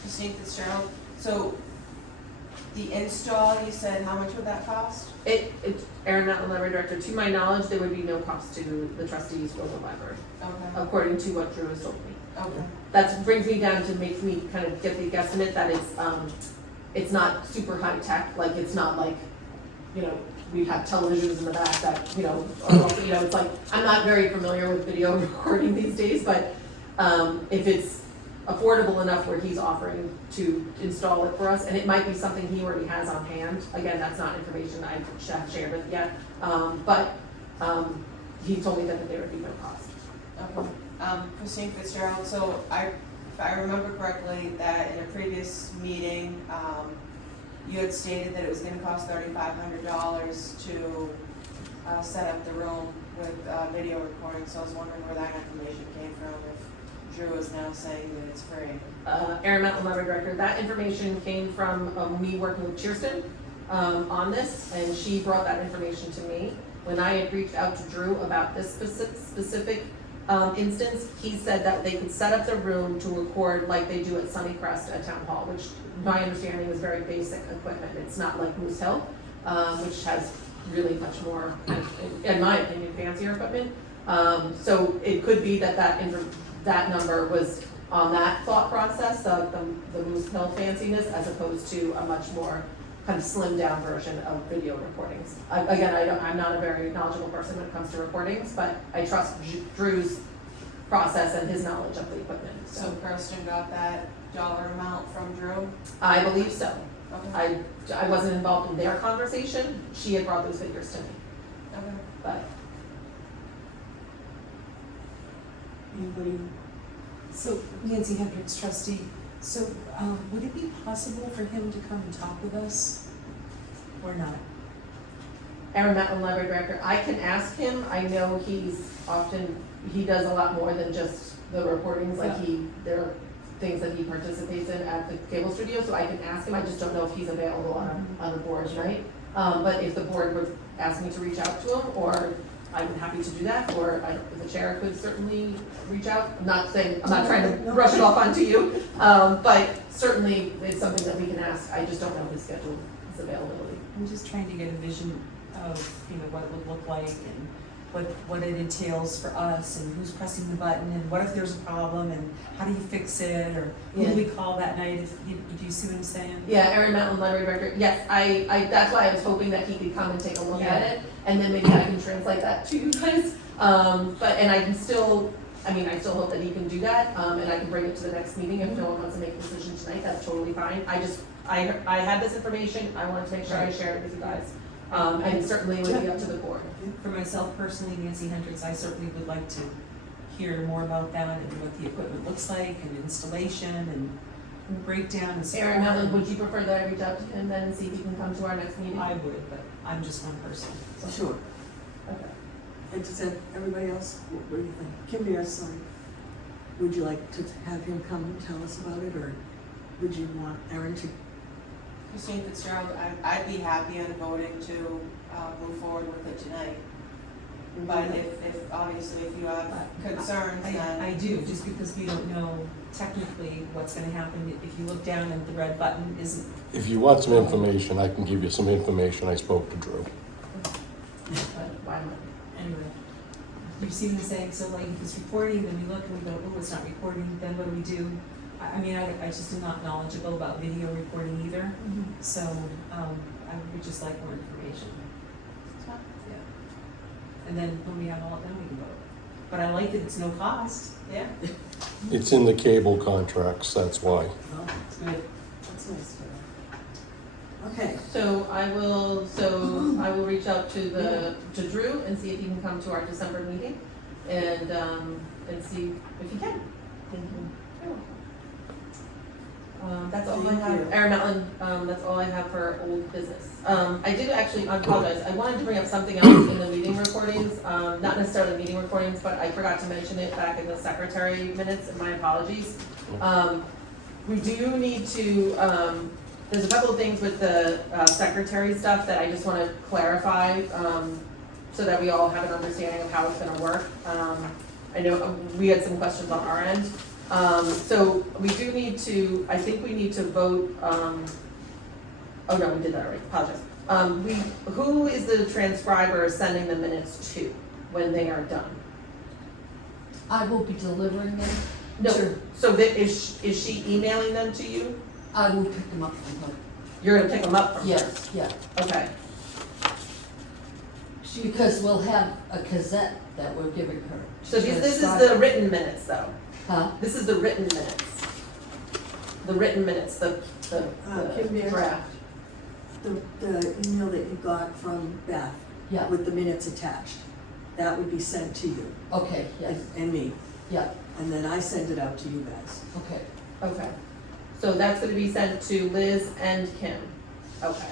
Christine Fitzgerald, so the install, you said, how much would that cost? It's Erin Matlin, library director. To my knowledge, there would be no cost to the trustees or the library, Okay, according to what Drew has told me. okay. That brings me down to make me kind of get the guesstimate that it's not super high tech, like it's not like, you know, we have televisions in the back that, you know, are also, you know, it's like, I'm not very familiar with video recording these days, but if it's affordable enough where he's offering to install it for us, and it might be something he already has on hand, again, that's not information I have shared with yet, but he told me that there would be no cost. Okay. Christine Fitzgerald, so if I remember correctly, that in a previous meeting, you had stated that it was gonna cost $3,500 to set up the room with video recording, so I was wondering where that information came from, if Drew is now saying that it's free. Erin Matlin, library director, that information came from me working with Kirsten on this, and she brought that information to me. When I had reached out to Drew about this specific instance, he said that they could set up the room to record like they do at Sunnycrest at Town Hall, which my understanding is very basic equipment. It's not like Moose Hill, which has really much more, in my opinion, fancier equipment. So it could be that that number was on that thought process, the Moose Hill fanciness, as opposed to a much more kind of slimmed down version of video recordings. Again, I'm not a very knowledgeable person when it comes to recordings, but I trust Drew's process and his knowledge of the equipment. So Kirsten got that dollar amount from Drew? I believe so. Okay. I wasn't involved in their conversation. She had brought those figures to me, Okay. but Anybody? So Nancy Hendricks, trustee, so would it be possible for him to come and talk with us or not? Erin Matlin, library director, I can ask him. I know he does a lot more than just the recordings, like there are things that he participates in at the cable studio, so I can ask him. I just don't know if he's available on the board tonight. But if the board would ask me to reach out to him, or I'm happy to do that, or the chair could certainly reach out. I'm not trying to rush it off onto you, but certainly it's something that we can ask. I just don't know his schedule, his availability. I'm just trying to get a vision of, what it would look like and what it entails for us and who's pressing the button and what if there's a problem and how do you fix it or who do we call that night if you see what I'm saying? Yeah, Aaron Mountain Library Director, yes, I, that's why I was hoping that he could come and take a look at Yeah. it, and then maybe I can translate that to you guys. And I can still, I still hope that he can do that, and I can bring it to the next meeting if no one wants to make a decision tonight, that's totally fine. I had this information, I wanted to make sure I shared it with you guys, and certainly it would be up to the board. For myself personally, Nancy Hendricks, I certainly would like to hear more about that and what the equipment looks like and installation and breakdown and support. Aaron Mountain, would you prefer that I reach out to him then and see if he can come to our next meeting? I would, but I'm just one person. So. Sure. Okay. And does that, everybody else, what do you think? Kim Beer, sorry. Would you like to have him come and tell us about it, or would you want Aaron to? Christine Fitzgerald, I'd be happy on voting to move forward with it tonight. But if obviously if you have concerns, then. I do, just because we don't know technically what's gonna happen. If you look down and the red button isn't. If you want some information, I can give you some information. I spoke to Drew. Why not? Anyway, you see what I'm saying? So like if it's recording, then we look and we go, oh, it's not recording, then what do we do? I just am not knowledgeable about video recording either, so, I would just like more information. And then when we have all, then we can vote. But I like that it's no cost. Yeah. It's in the cable contracts, that's why. Oh, It's good. that's nice. Okay, So I will reach out to Drew and see if he can come to our December meeting and see if he can. Thank you. That's all I Thank have. you. Aaron Mountain, that's all I have for old business. I did actually, I apologize, I wanted to bring up something else in the meeting recordings, not necessarily meeting recordings, but I forgot to mention it back in the secretary minutes, and my apologies. We do need to, there's a couple of things with the secretary stuff that I just want to clarify, so that we all have an understanding of how it's gonna work. I know we had some questions on our end. So we do need to, I think we need to vote, oh no, we did that already, apologize. Who is the transcriber sending the minutes to when they are done? I will be delivering them. No, Sure. so that, is she emailing them to you? I will pick them up from her. You're gonna pick them up from her? Yes, yeah. Okay, Because we'll have a cassette that we're giving her. so this is the written minutes though? Huh? This is the written minutes. The written minutes, the Kim Beer? draft. the email that you got from Beth Yeah, with the minutes attached, that would be sent to you okay, yes, and me, yeah, and then I send it out to you guys. okay. Okay, so that's gonna be sent to Liz and Kim, okay.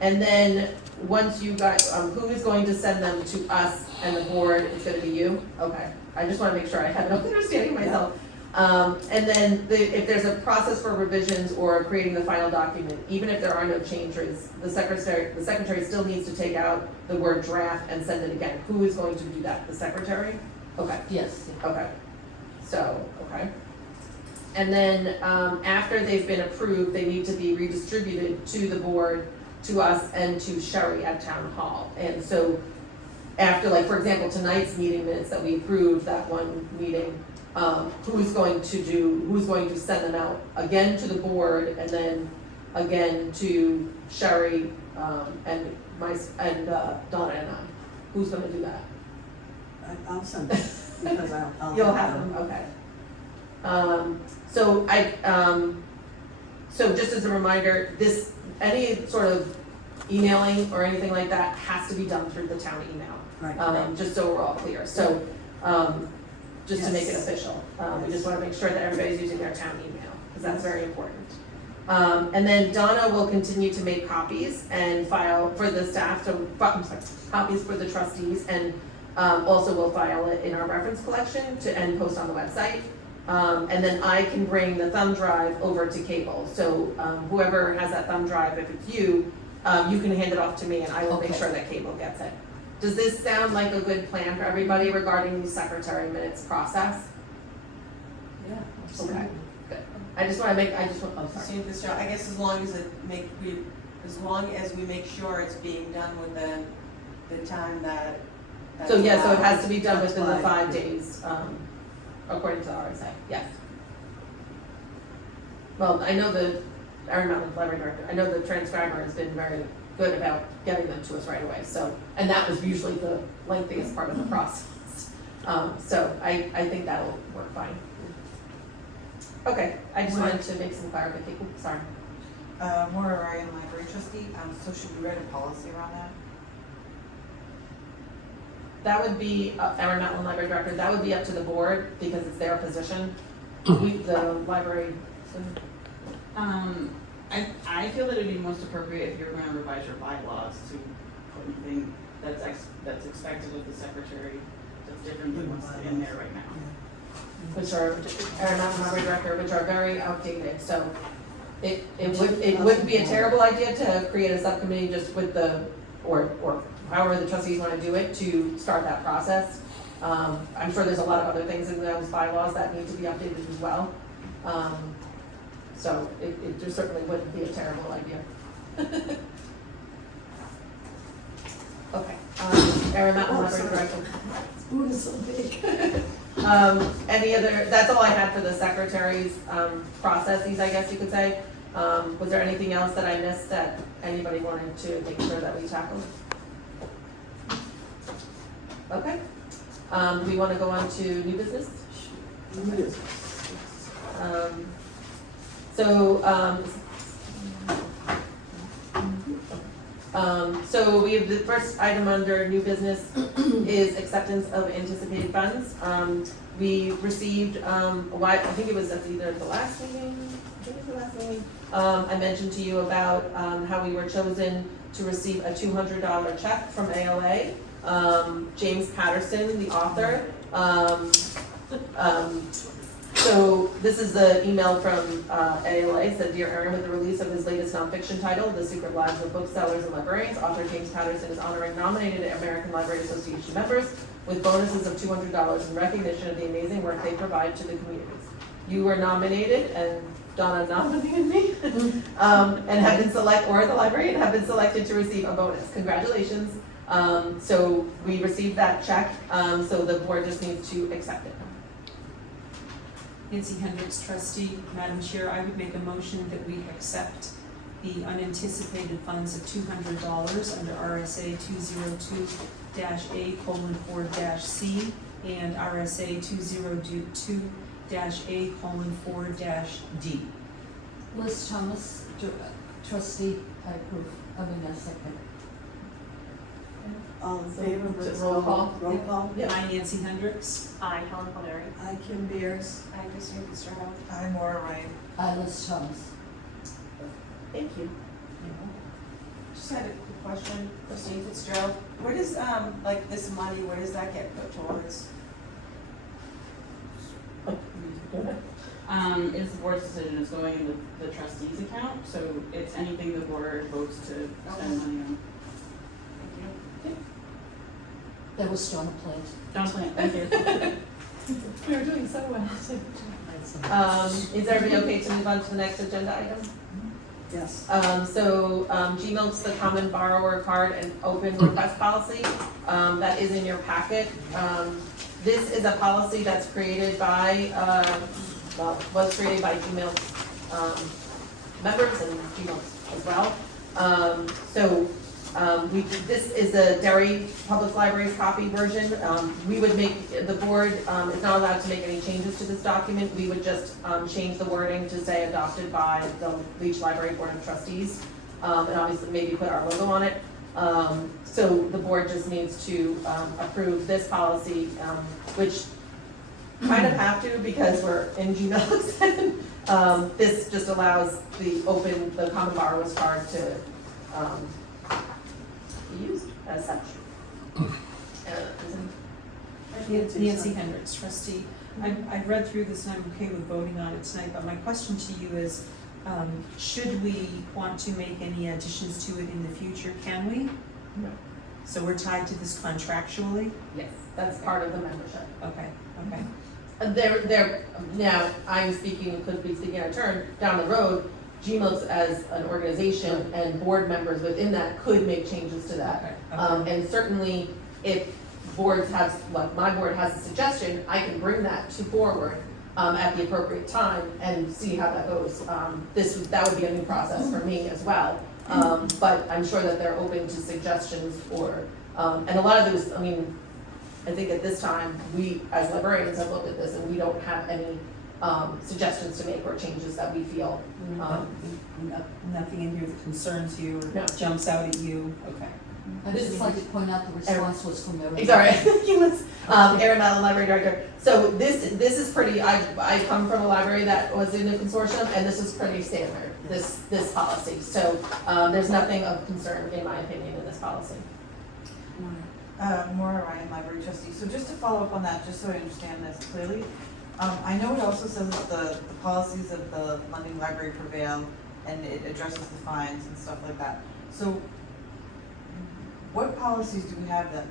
And then, once you guys, who is going to send them to us and the board, it's gonna be you? Okay, I just wanna make sure I have no understanding myself. And then, if there's a process for revisions or creating the final document, even if there are no changes, the secretary still needs to take out the word draft and send it again. Who is going to do that, the secretary? Okay. Yes, Okay, so, okay. And then, after they've been approved, they need to be redistributed to the board, to us, and to Sherry at town hall. And so, after, like, for example, tonight's meeting minutes that we approved, that one meeting, who's going to send them out again to the board, and then again to Sherry, and Donna and I? Who's gonna do that? I'll send it, because I'll. You'll have them, okay. So just as a reminder, any sort of emailing or anything like that has to be done through the town email. Right. Just so we're all clear, so, just to make it Yes. official, we just wanna make sure that everybody's using their town email, because that's very important. And then Donna will continue to make copies and file for the staff, copies for the trustees, and also we'll file it in our reference collection and post on the website. And then I can bring the thumb drive over to cable, so whoever has that thumb drive, if it's you, you can hand it off to me and I will make Okay. sure that cable gets it. Does this sound like a good plan for everybody regarding the secretary minutes process? Yeah, Okay, good. I just want, oh, sorry. Christine Fitzgerald, I guess as long as we make sure it's being done within the time that So, yeah, so it has to be done That's within the why. 5 days, according to the RSA, yes. Well, I know the, Erin Mountain Library Director, I know the transcriber has been very good about getting them to us right away, so, and that was usually the lengthiest part of the process. So I think that'll work fine. Okay, I just wanted to make some clarification, sorry. Maura Ryan, library trustee, so should we write a policy around that? That would be, Erin Mountain Library Director, that would be up to the board because it's their position. The library, I feel that it'd be most appropriate if you're gonna revise your bylaws to put anything that's expected of the secretary that's different than what's in there right now. which are, Erin Mountain Library Director, which are very outdated, so it wouldn't be a terrible idea to create a subcommittee just with the, or however the trustees wanna do it, to start that process. I'm sure there's a lot of other things in those bylaws that need to be updated as well. So it just certainly wouldn't be a terrible idea. Okay, Erin Mountain Library Director. Spoon is so big. Any other, that's all I had for the secretary's, processes, I guess you could say. Was there anything else that I missed that anybody wanted to make sure that we tackled? Okay, do we wanna go on to new business? So we have the first item under new business is acceptance of anticipated funds. We received, I think it was at either the last meeting, I mentioned to you about, how we were chosen to receive a $200 check from ALA. James Patterson, the author. So this is the email from ALA. It said, "Dear Aaron, with the release of his latest nonfiction title, The Secret Lives of Booksellers and Librarians, author James Patterson is honoring nominated American Library Association members with bonuses of $200 in recognition of the amazing work they provide to the communities. You were nominated, and Donna nominated me, and have been or the library, and have been selected to receive a bonus. Congratulations." So we received that check, so the board just needs to accept it. Nancy Hendricks, trustee. Madam Chair, I would make a motion that we accept the unanticipated funds of $200 under RSA 202-A:4-C and RSA 202-A:4-D. Liz Thomas, trustee, I approve. Second. All in favor, let's Roll call. Roll call. Yep. I, Nancy Hendricks. I, Helen Polari. I, Kim Beers. I, Christine Fitzgerald. I'm Maura Ryan. I, Liz Thomas. Thank you. Just had a quick question, Christine Fitzgerald. Where does, like this money, where does that get put towards? It's the board's decision, it's going in the trustees account, so it's anything the board votes to spend money on. That was Donna Plant. Don't plan, thank you. We were doing so well. Is everybody okay to move on to the next agenda item? Yes. GMILK's the common borrower card and open request policy, that is in your packet. This is a policy that's created by, was created by GMILK's, members and GMILK's as well. This is the Derry Public Library's copy version. We would make, the board is not allowed to make any changes to this document. We would just change the wording to say adopted by the Leach Library Board of Trustees, and obviously maybe put our logo on it. So the board just needs to approve this policy, which kind of have to because we're in GMILK's. This just allows the common borrower's card to be used as such. Nancy Hendricks, trustee. I've read through this and I'm okay with voting on it tonight, but my question to you is, should we want to make any additions to it in the future, can we? No. So we're tied to this contractually? Yes, that's part of the membership. Okay. Now, could be speaking out of turn, down the road, GMILK's as an organization and board members within that could make changes to that. Okay. And certainly, if boards have, like, my board has a suggestion, I can bring that to forward at the appropriate time and see how that goes. That would be a new process for me as well. But I'm sure that they're open to suggestions or, and a lot of those, I mean, I think at this time, we as librarians have looked at this and we don't have any suggestions to make or changes that we feel. Nothing in here that concerns you or No. jumps out at you, okay. I'd just like to point out the response was from everyone. Sorry, Erin Mallon, Library Director. So this is pretty, I come from a library that was in the consortium, and this is pretty standard, this policy. So there's nothing of concern, in my opinion, in this policy. Maura Ryan, Library Trustee. So just to follow up on that, just so I understand this clearly, I know it also says that the policies of the London Library prevail and it addresses the fines and stuff like that. So what policies do we have that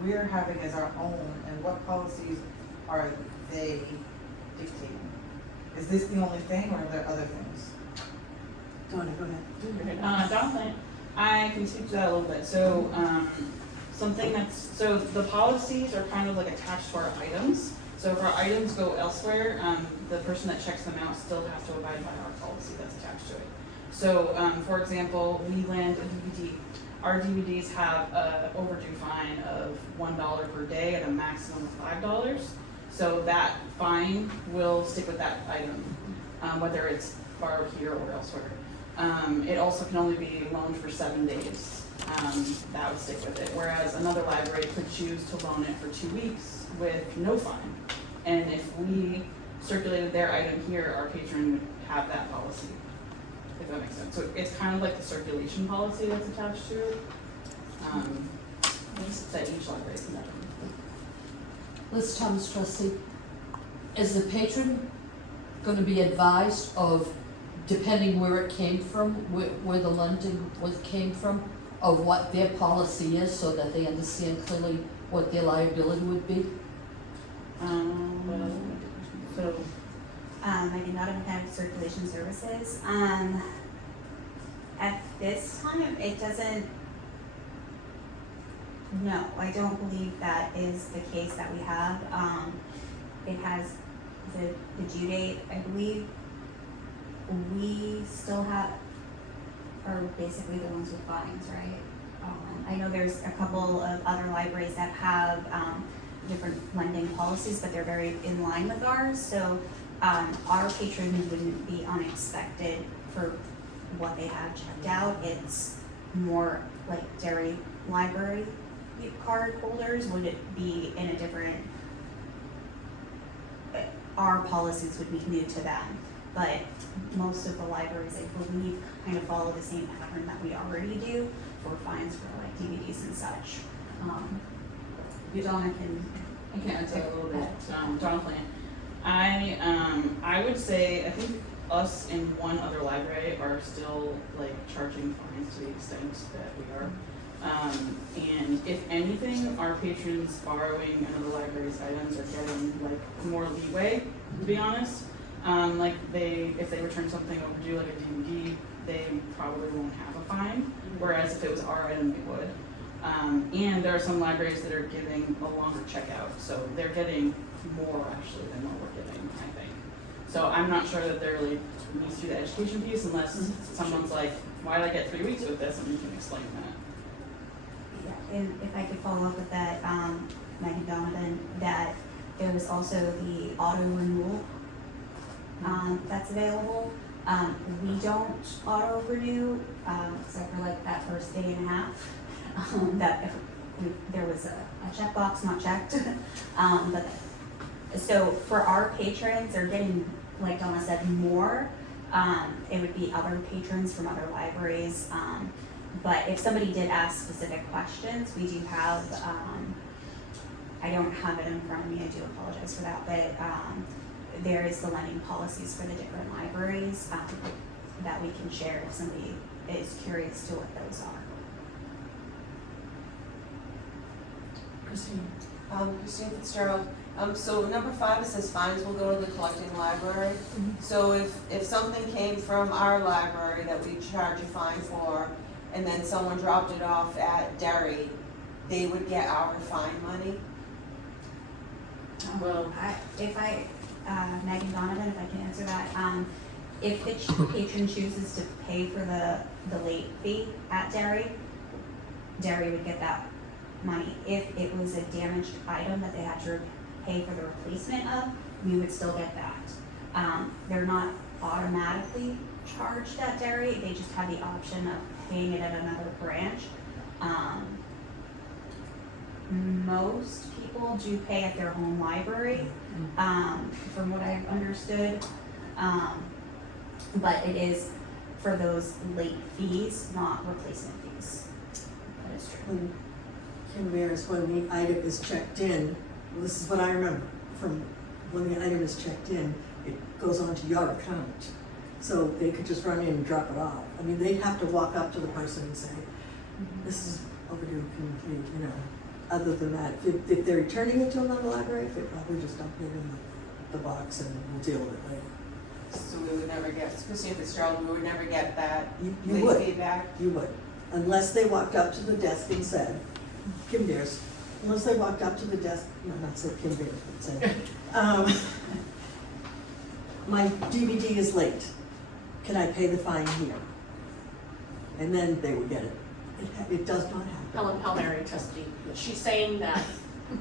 we're having as our own and what policies are they dictating? Is this the only thing or are there other things? Donna, go ahead. Jonathan, I can speak to that a little bit. So, so the policies are kind of like attached to our items. So if our items go elsewhere, the person that checks them out still has to abide by our policy that's attached to it. So, for example, we land a DVD. Our DVDs have a overdue fine of $1 per day at a maximum of $5. So that fine will stick with that item, whether it's borrowed here or elsewhere. It also can only be loaned for 7 days. That would stick with it. Whereas another library could choose to loan it for 2 weeks with no fine. And if we circulated their item here, our patron would have that policy, if that makes sense. So it's kind of like the circulation policy that's attached to it, that each library can have. Liz Thomas, trustee, is the patron gonna be advised of, depending where it came from, where the London came from, of what their policy is, so that they understand clearly what their liability would be? So I do not have circulation services. At this time, it doesn't, no, I don't believe that is the case that we have. It has the due date, I believe. We still are basically the ones with fines, right? I know there's a couple of other libraries that have different lending policies, but they're very in line with ours. So our patrons wouldn't be unexpected for what they have checked out. It's more like Derry Library card holders would it be in a different, our policies would be new to them. But most of the libraries, I believe, kind of follow the same pattern that we already do for fines for like DVDs and such. Donna I can add to that a little bit. Jonathan, I would say, I think us and one other library are still like charging fines to the extent that we are. And if anything, our patrons borrowing another library's items are getting like more leeway, to be honest. Like if they return something overdue, like a DVD, they probably won't have a fine, whereas if it was our item, they would. And there are some libraries that are giving a longer checkout, so they're getting more actually than what we're getting, I think. So I'm not sure that there really needs to be the education piece unless someone's like, why did I get 3 weeks with this? And you can explain that. Yeah, and if I could follow up with that, Megan Donovan, that there was also the auto renewal that's available. We don't auto renew, except for like that first day and a half. That there was a checkbox not checked. But so for our patrons, they're getting, like Donna said, more. It would be other patrons from other libraries. But if somebody did ask specific questions, we do have, I don't have it in front of me, I do apologize for that, but there is the lending policies for the different libraries that we can share if somebody is curious to what those are. Christine. Christine Fitzgerald. So number 5, it says fines will go to the collecting library. So if something came from our library that we charge a fine for, and then someone dropped it off at Derry, they would get our fine money? Well, Megan Donovan, if I can answer that, if the patron chooses to pay for the late fee at Derry would get that money. If it was a damaged item that they had to pay for the replacement of, we would still get that. They're not automatically charged at Derry, they just have the option of paying it at another branch. Most people do pay at their home library, from what I've understood. But it is for those late fees, not replacement fees. That is true. When Kim Bears, when the item is checked in, well, this is what I remember from when the item is checked in, it goes onto your account. So they could just run in and drop it off. I mean, they'd have to walk up to the person and say, this is overdue, can you, you know. Other than that, if they're returning it to another library, they probably just dump it in the box and we'll deal with it later. So we would never get, Christine Fitzgerald, we would never get that You late would. feedback? You would, unless they walked up to the desk and said, Kim Beers, unless they walked up to the desk, no, not said Kim Beers, but said, my DVD is late, can I pay the fine here? And then they would get it. It does not happen. Helen Palmieri, trustee, she's saying that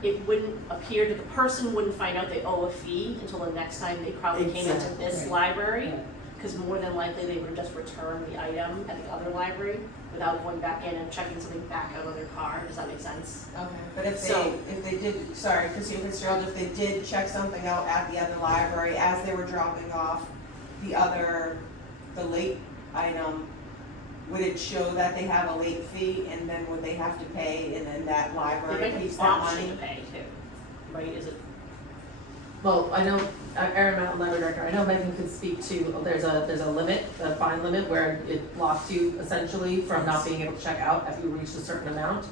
it wouldn't appear to the person wouldn't find out they owe a fee until the next time they probably came into Exactly. this library, because more than likely they would just return the item at the other library without going back in and checking something back out of their car. Does that make sense? Okay, but if So- they did, sorry, Christine Fitzgerald, if they did check something out at the other library as they were dropping off the late item, would it show that they have a late fee and then would they have to pay and then that They library might keeps have that option money? to pay too, right? Is it? well, I know, Erin Mountain Library Director, I know Megan could speak to, there's a limit, a fine limit where it blocks you essentially from not being able to check out if you reach a certain amount.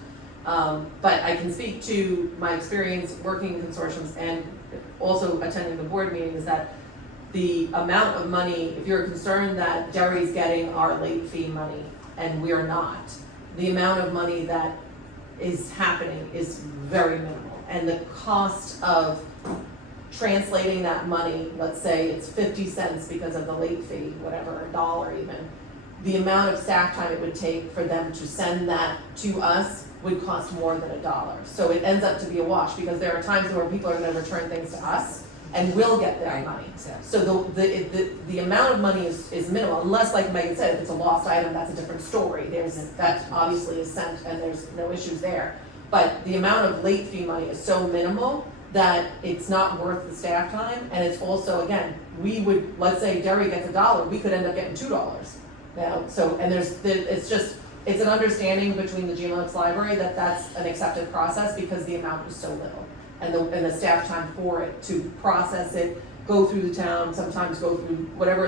But I can speak to my experience working in consortiums and also attending the board meetings that the amount of money, if you're concerned that Derry's getting our late fee money and we're not, the amount of money that is happening is very minimal. And the cost of translating that money, let's say it's 50 cents because of the late fee, whatever, $1 even, the amount of staff time it would take for them to send that to us would cost more than $1. So it ends up to be a wash because there are times where people are gonna return things to us and we'll get their money. So the amount of money is minimal, unless, like Megan said, if it's a lost item, that's a different story. That obviously is sent and there's no issues there. But the amount of late fee money is so minimal that it's not worth the staff time. And it's also, again, we would, let's say Derry gets $1, we could end up getting $2. Now, so, and it's an understanding between the GMX library that that's an accepted process because the amount is so little. And the staff time for it to process it, go through the town, sometimes go through whatever,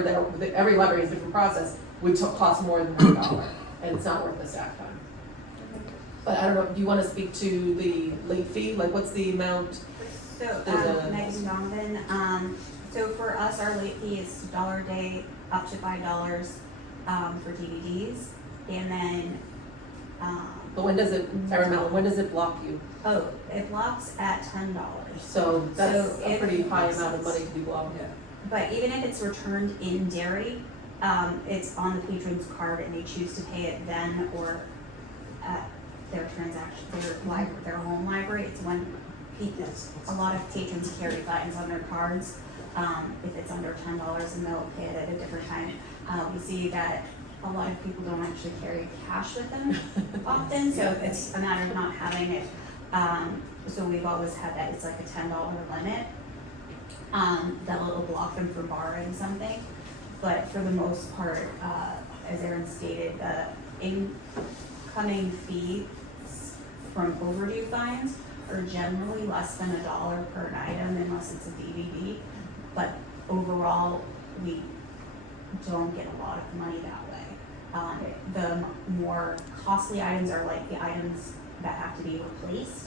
every library has a different process, would cost more than $1, and it's not worth the staff time. But I don't know, do you wanna speak to the late fee, like what's the amount? So, There's a- Megan Donovan, so for us, our late fee is $1 a day, up to $5, for DVDs, and then, But when does it, Erin Mellon, when does it block you? it blocks at $10. So that's So a if- pretty high amount of money to be blocked. But even if it's returned in Derry, it's on the patron's card and they choose to pay it then or at their transaction, their home library. It's when a lot of patrons carry fines on their cards. If it's under $10 and they'll pay it at a different time. We see that a lot of people don't actually carry cash with them often, so it's a matter of not having it. So we've always had that, it's like a $10 limit. That will block them from borrowing something. But for the most part, as Erin stated, the incoming fees from overdue fines are generally less than $1 per item unless it's a DVD. But overall, we don't get a lot of money that way. The more costly items are like the items that have to be replaced,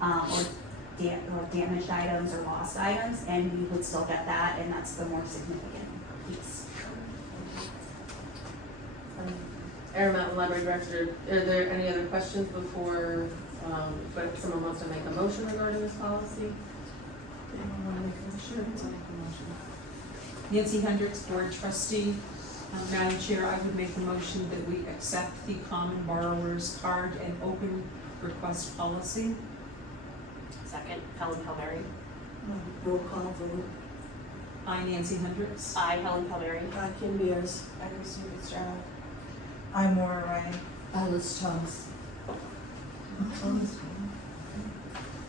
or damaged items or lost items, and we would still get that, and that's the more significant piece. Erin Mountain Library Director, are there any other questions before But someone wants to make a motion regarding this policy? Anyone wanna make a motion? I'll make a motion. Nancy Hendricks, Board Trustee. Madam Chair, I would make the motion that we accept the common borrower's card and open request policy. Second, Helen Palmieri. Roll call vote. I, Nancy Hendricks. I, Helen Palmieri. Kim Beers. I, Christine Fitzgerald. I'm Maura Ryan. Alice Thomas.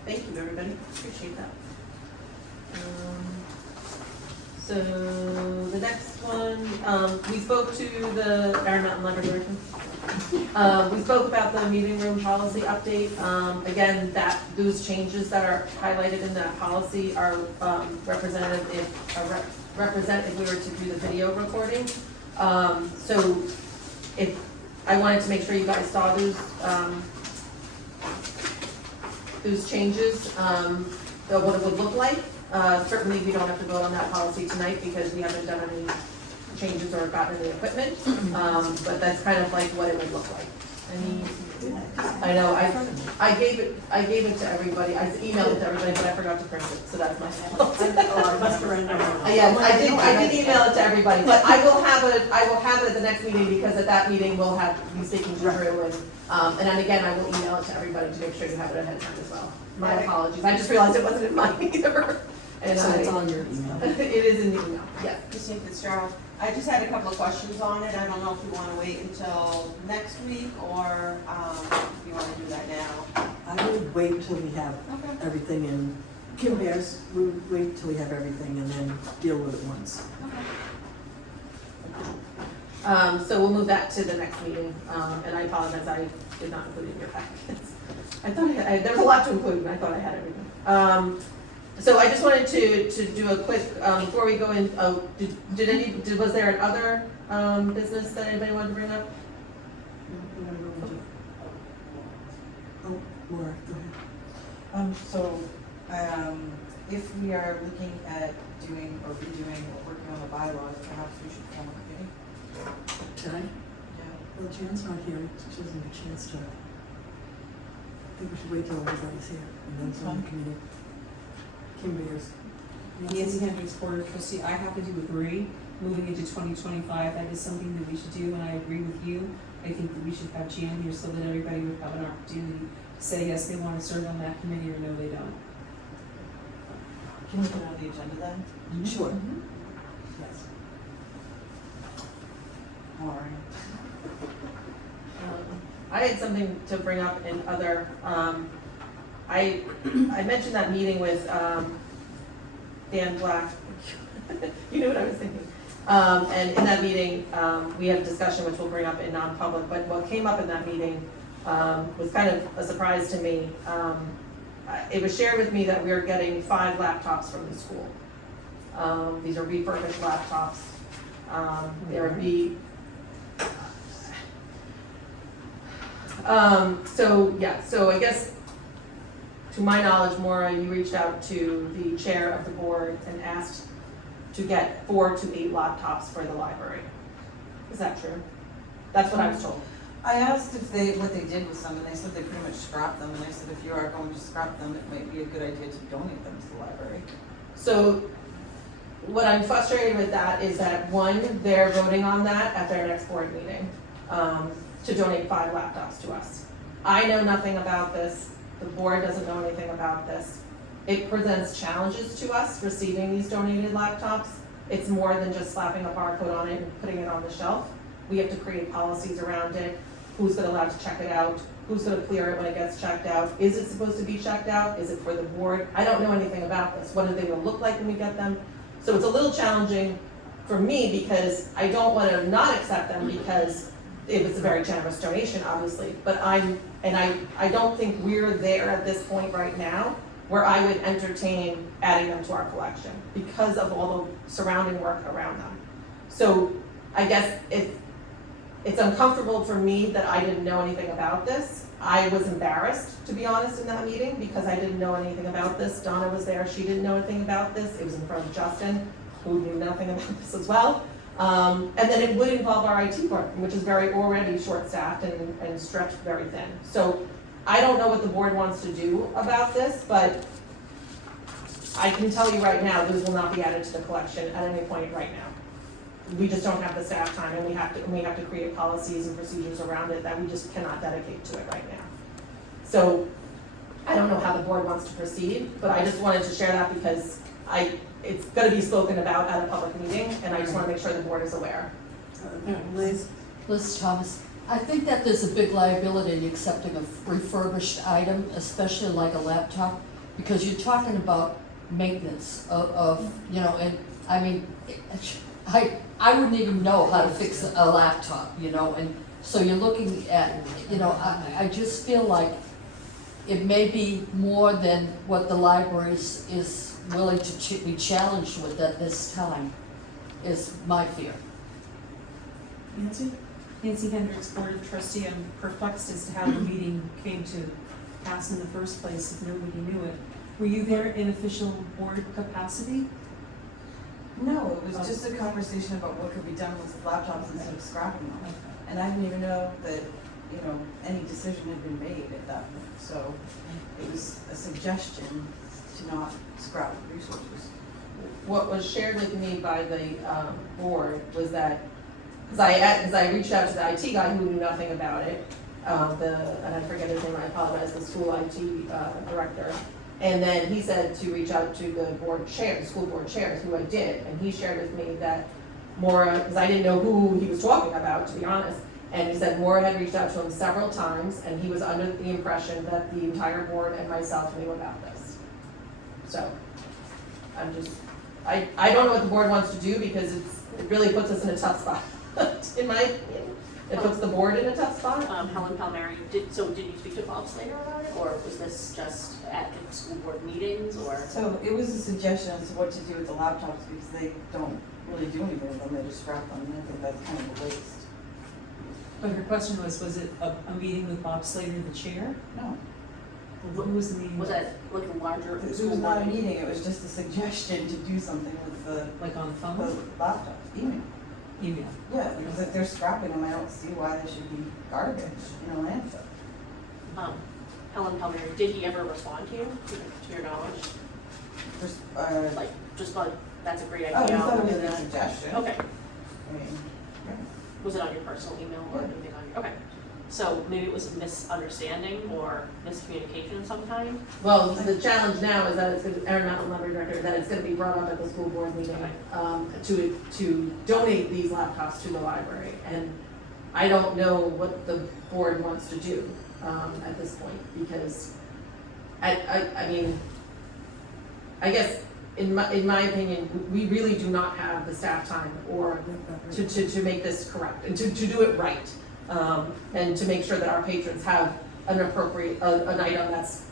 Thank you, everybody, appreciate that. So the next one, we spoke to the Iron Mountain Library Director. We spoke about the meeting room policy update. Again, those changes that are highlighted in that policy are represent if we were to do the video recording. So if, I wanted to make sure you guys saw those changes, what it would look like. Certainly, we don't have to vote on that policy tonight because we haven't done any changes or gotten any equipment, but that's kind of like what it would look like. I know, I gave it to everybody, I emailed it to everybody, but I forgot to print it, so that's my fault. Oh, I must have run down. Yes, I did email it to everybody, but I will have it at the next meeting, because at that meeting, we'll have you speaking to Drew, and then again, I will email it to everybody to make sure you have it ahead of time as well. My apologies, I just realized it wasn't in mine either. And So it's on your email. It is in the email, yes. Christine Fitzgerald. I just had a couple of questions on it. I don't know if you want to wait until next week or if you want to do that now. I would wait till we have Okay. everything in. Kim Beers, we would wait till we have everything and then deal with it once. So we'll move that to the next meeting, and I apologize, I did not include it in your packets. I thought there was a lot to include, and I thought I had everything. So I just wanted to do a quick, before we go in, was there another business that anybody wanted to bring up? Oh, Laura, go ahead. So, if we are looking at doing or redoing or working on the bylaws, perhaps we should form a committee? Tonight? Yeah. Well, Jan's not here, she doesn't have a chance to. I think we should wait till everybody's here and then form the committee. Kim Beers. Nancy Hendricks, Board Trustee. I happen to agree, moving into 2025, that is something that we should do, and I agree with you. I think that we should have Jan here so that everybody would have an opportunity to say yes, they want to serve on that committee, or no, they don't. Can we put it on the agenda then? Sure. Yes. All right. I had something to bring up in other, I mentioned that meeting with Dan Black. You know what I was thinking. And in that meeting, we had a discussion which we'll bring up in non-public, but what came up in that meeting was kind of a surprise to me. It was shared with me that we are getting 5 laptops from the school. These are refurbished laptops. There would be so I guess, to my knowledge, Maura, you reached out to the chair of the board and asked to get 4 to 8 laptops for the library. Is that true? That's what I was told. I asked what they did with some, and they said they pretty much scrapped them, and I said if you are going to scrap them, it might be a good idea to donate them to the library. So what I'm frustrated with that is that, one, they're voting on that at their next board meeting, to donate 5 laptops to us. I know nothing about this, the board doesn't know anything about this. It presents challenges to us receiving these donated laptops. It's more than just slapping a barcode on it and putting it on the shelf. We have to create policies around it. Who's allowed to check it out? Who's gonna clear it when it gets checked out? Is it supposed to be checked out? Is it for the board? I don't know anything about this. What are they gonna look like when we get them? So it's a little challenging for me because I don't wanna not accept them because it was a very generous donation, obviously. But I don't think we're there at this point right now where I would entertain adding them to our collection because of all the surrounding work around them. So I guess it's uncomfortable for me that I didn't know anything about this. I was embarrassed, to be honest, in that meeting because I didn't know anything about this. Donna was there, she didn't know anything about this. It was in front of Justin, who knew nothing about this as well. And then it would involve our IT department, which is already short-staffed and stretched very thin. So I don't know what the board wants to do about this, but I can tell you right now, those will not be added to the collection at any point right now. We just don't have the staff time, and we have to create policies and procedures around it that we just cannot dedicate to it right now. So, I don't know how the board wants to proceed, but I just wanted to share that because it's gonna be spoken about at a public meeting, and I just wanna make sure the board is aware. Liz? Liz Thomas, I think that there's a big liability in accepting a refurbished item, especially like a laptop, because you're talking about maintenance of you know, and I mean, I wouldn't even know how to fix a laptop, you know, and so you're looking at, you know, I just feel like it may be more than what the library is willing to be challenged with at this time, is my fear. Nancy? Nancy Hendricks, Board of Trustee, I'm perplexed as to how the meeting came to pass in the first place if nobody knew it. Were you there in official board capacity? No, it was just a conversation about what could be done with laptops instead of scrapping them. And I didn't even know that, you know, any decision had been made at that point. So it was a suggestion to not scrap resources. What was shared with me by the board was that, because I reached out to the IT guy who knew nothing about it, and I forget his name, I apologize, the school IT director. And then he said to reach out to the board chair, the school board chairs, who I did, and he shared with me that Maura, because I didn't know who he was talking about, to be honest, and he said Maura had reached out to him several times, and he was under the impression that the entire board and myself knew about this. So, I don't know what the board wants to do, because it really puts us in a tough spot, in my opinion. It puts the board in a tough spot. Helen Palmieri, did you speak to Bob Slater about it, or was this just at the school board meetings, or? So it was a suggestion as to what to do with the laptops because they don't really do anything with them, they just scrap them, and I think that's kind of a waste. But her question was it a meeting with Bob Slater, the chair? No, Who was the meeting? Was that like a larger it school was board not a meeting, it was just a suggestion to do something with the Like on the phone? laptops, email. Email. Yeah, because if they're scrapping them, I don't see why they should be garbage in a landfill. Helen Palmieri, did he ever respond to you, to your knowledge? Just, Like, just like, that's a great oh, idea. you thought it was I'll do a that. suggestion? Okay, I mean, was it on your personal email or Yeah. anything on your, okay. So maybe it was a misunderstanding or miscommunication of some kind? Well, the challenge now is that it's going to, Aaron Mountain Library Director, that it's gonna be brought up at the school board meeting, to donate these laptops to the library. And I don't know what the board wants to do, at this point, because I mean, I guess, in my opinion, we really do not have the staff time or to make this correct, and to do it right. And to make sure that our patrons have an appropriate, an item that's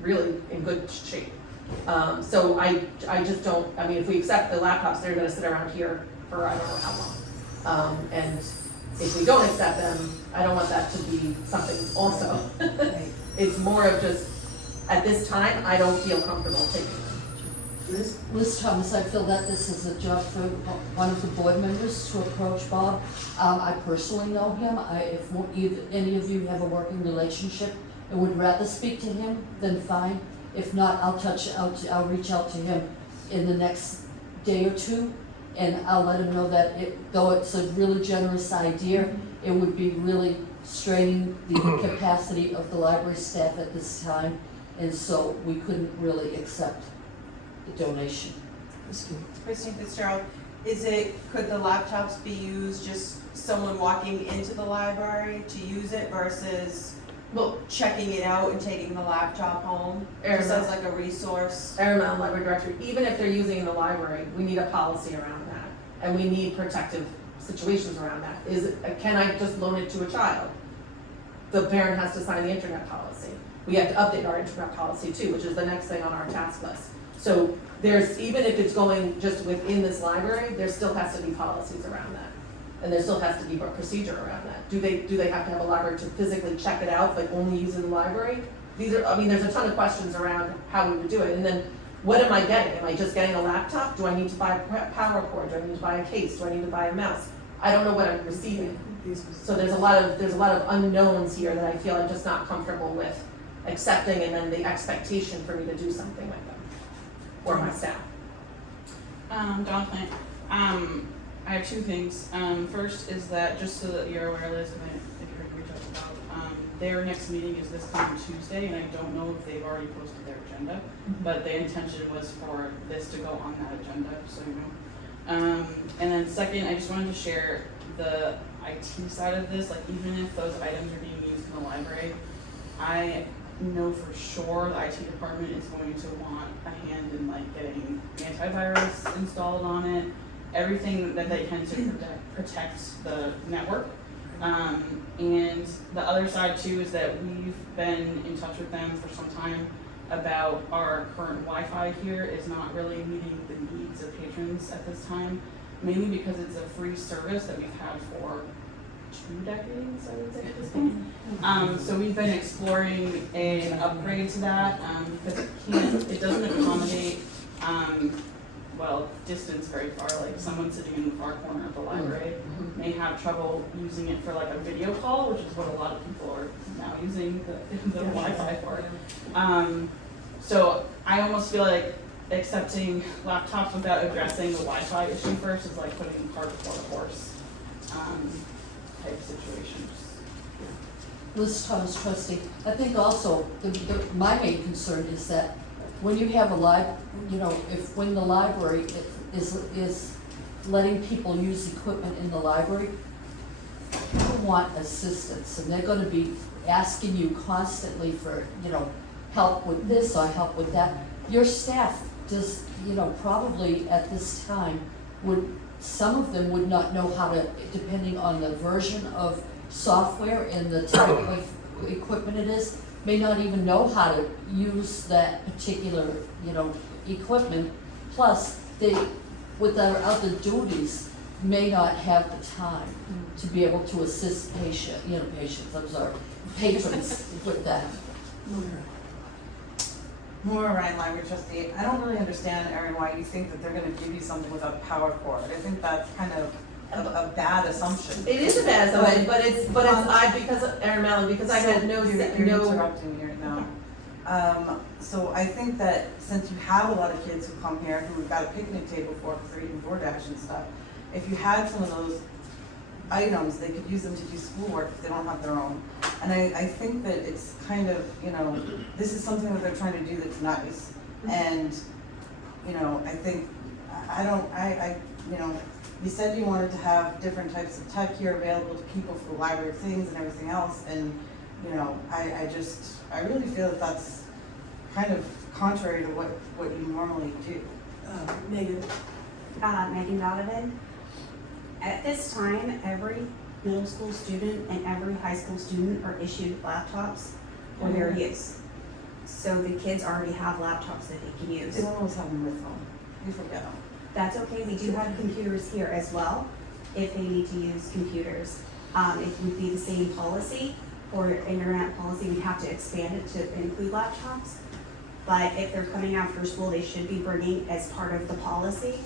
really in good shape. So I just don't, I mean, if we accept the laptops, they're gonna sit around here for I don't know how long. And if we don't accept them, I don't want that to be something also. It's more of just, at this time, I don't feel comfortable taking them. Liz Thomas, I feel that this is a job for one of the board members to approach Bob. I personally know him. If any of you have a working relationship and would rather speak to him, then fine. If not, I'll reach out to him in the next day or two, and I'll let him know that though it's a really generous idea, it would be really straining the capacity of the library staff at this time, and so we couldn't really accept the donation. Christine Fitzgerald, could the laptops be used just someone walking into the library to use it versus Well, checking it out and taking the laptop home? Just as like a resource? Aaron Mountain Library Director, even if they're using it in the library, we need a policy around that. And we need protective situations around that. Can I just loan it to a child? The parent has to sign the internet policy. We have to update our internet policy too, which is the next thing on our task list. So even if it's going just within this library, there still has to be policies around that. And there still has to be a procedure around that. Do they have to have a library to physically check it out, but only use it in the library? There's a ton of questions around how we would do it. And then, what am I getting? Am I just getting a laptop? Do I need to buy a power cord? Do I need to buy a case? Do I need to buy a mouse? I don't know what I'm receiving. So there's a lot of unknowns here that I feel I'm just not comfortable with accepting and then the expectation for me to do something with them, or my staff. Dawn Plant, I have two things. First is that, just so that you're aware, Liz, and if you're reach out about, their next meeting is this coming Tuesday, and I don't know if they've already posted their agenda, but the intention was for this to go on that agenda, so you know. And then second, I just wanted to share the IT side of this, like even if those items are being used in the library, I know for sure the IT department is going to want a hand in like getting antivirus installed on it, everything that they can to protect the network. And the other side too is that we've been in touch with them for some time about our current Wi-Fi here is not really meeting the needs of patrons at this time, mainly because it's a free service that we've had for 2 decades, I would say at this point. So we've been exploring an upgrade to that, because it doesn't accommodate, distance very far, like someone sitting in the far corner of the library may have trouble using it for like a video call, which is what a lot of people are now using the Wi-Fi for. So I almost feel like accepting laptops without addressing the Wi-Fi issue first is like putting the cart before the horse, type situations. Liz Thomas, trustee. I think also, my main concern is that when you have a when the library is letting people use equipment in the library, people want assistance, and they're gonna be asking you constantly for, help with this or help with that. Your staff does, probably at this time some of them would not know how to, depending on the version of software and the type of equipment it is, may not even know how to use that particular, equipment. Plus, they, with their other duties, may not have the time to be able to assist patrons with that. Maura Ryan, library trustee. I don't really understand, Erin, why you think that they're gonna give you something without a power cord. I think that's kind of a bad assumption. It is a bad assumption, but it's because Erin Mallon, because I had no. You're interrupting me right now. So I think that since you have a lot of kids who come here who have got a picnic table for because they're eating DoorDash and stuff, if you had some of those items, they could use them to do schoolwork if they don't have their own. And I think that it's kind of, this is something that they're trying to do that's nice. And, I think, you said you wanted to have different types of tech here available to people for the library of things and everything else. And, I really feel that that's kind of contrary to what you normally do. Megan? Megan Donovan. At this time, every middle school student and every high school student are issued laptops for their use. So the kids already have laptops that they can use. They don't always have them with them. You forget them. That's okay, we do have computers here as well, if they need to use computers. It would be the same policy, or internet policy, we'd have to expand it to include laptops. But if they're coming after school, they should be bringing, as part of the policy,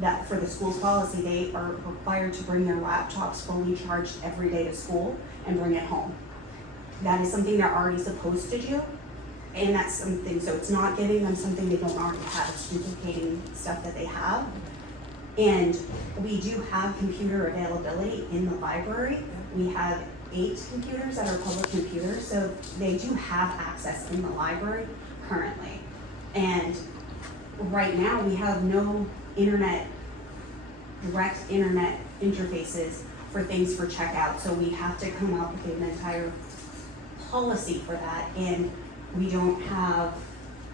that for the school's policy, they are required to bring their laptops fully charged every day to school and bring it home. That is something they're already supposed to do, and that's something, so it's not giving them something they don't already have, it's duplicating stuff that they have. And we do have computer availability in the library. We have 8 computers that are public computers, so they do have access in the library currently. And right now, we have no direct internet interfaces for things for checkout, so we have to come up with an entire policy for that, and we don't have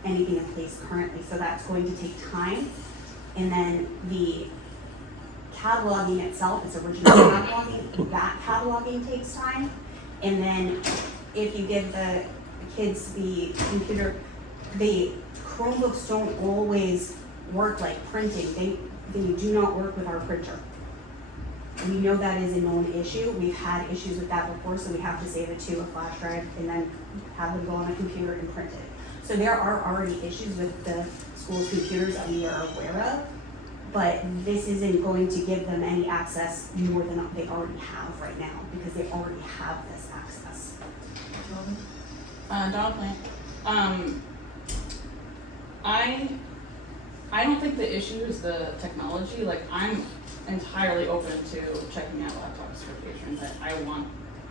anything in place currently, so that's going to take time. And then the cataloging itself is original cataloging, that cataloging takes time. And then if you give the kids the computer, the Chromebooks don't always work like printing. They do not work with our printer. We know that is a known issue. We've had issues with that before, so we have to save it to a flash drive and then have them go on a computer and print it. So there are already issues with the school's computers that we are aware of, but this isn't going to give them any access more than they already have right now, because they already have this access. Dawn Plant. I don't think the issue is the technology. Like, I'm entirely open to checking out laptops for patrons.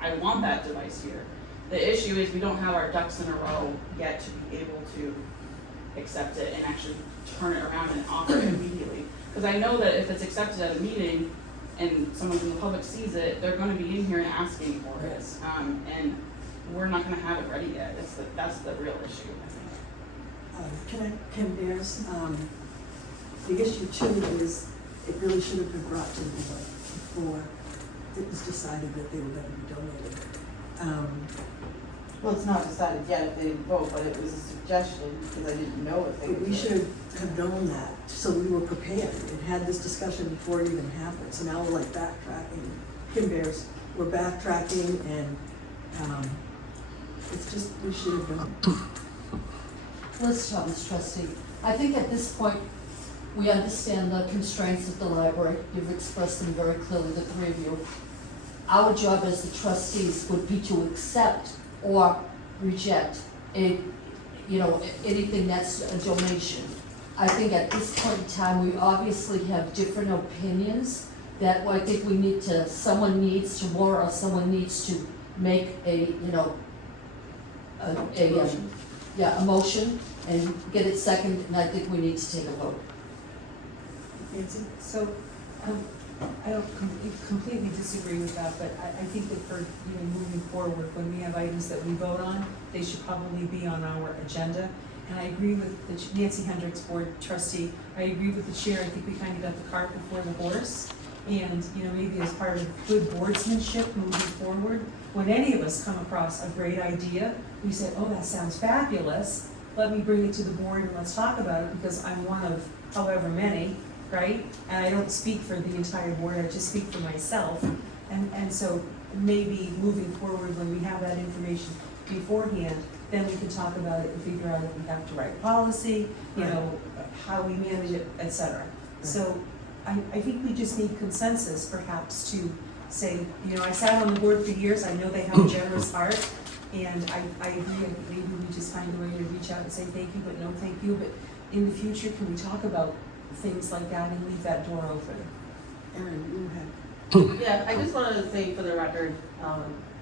I want that device here. The issue is we don't have our ducks in a row yet to be able to accept it and actually turn it around and offer it immediately. Because I know that if it's accepted at a meeting and someone from the public sees it, they're going to be in here and asking for it. And we're not going to have it ready yet. That's the real issue, I think. Ken Bears, the issue too is it really should have been brought to the board before it was decided that they were going to be donated. Well, it's not decided yet if they didn't vote, but it was a suggestion, because I didn't know if they But would. we should have known that, so we were prepared and had this discussion before it even happened. So now we're like backtracking. Kim Bears, we're backtracking and it's just, we should have done it. Liz Thomas, trustee. I think at this point, we understand the constraints of the library. You've expressed them very clearly, the three of you. Our job as the trustees would be to accept or reject anything that's a donation. I think at this point in time, we obviously have different opinions that I think we need to, someone needs to make a motion and get it second, and I think we need to take a vote. Nancy? So, I don't completely disagree with that, but I think that for, moving forward, when we have items that we vote on, they should probably be on our agenda. And I agree with Nancy Hendricks, board trustee. I agree with the chair. I think we kind of got the cart before the horse. And, maybe as part of good boardsmanship moving forward, when any of us come across a great idea, we say, oh, that sounds fabulous. Let me bring it to the board and let's talk about it, because I'm one of however many, right? And I don't speak for the entire board, I just speak for myself. And so maybe moving forward, when we have that information beforehand, then we can talk about it and figure out if we have to write policy, how we manage it, et cetera. So I think we just need consensus perhaps to say, I sat on the board for years, I know they have a generous heart, and I agree, maybe we just find a way to reach out and say thank you, but no thank you. But in the future, can we talk about things like that and leave that door open? Erin, you had. Yeah, I just wanted to say for the record,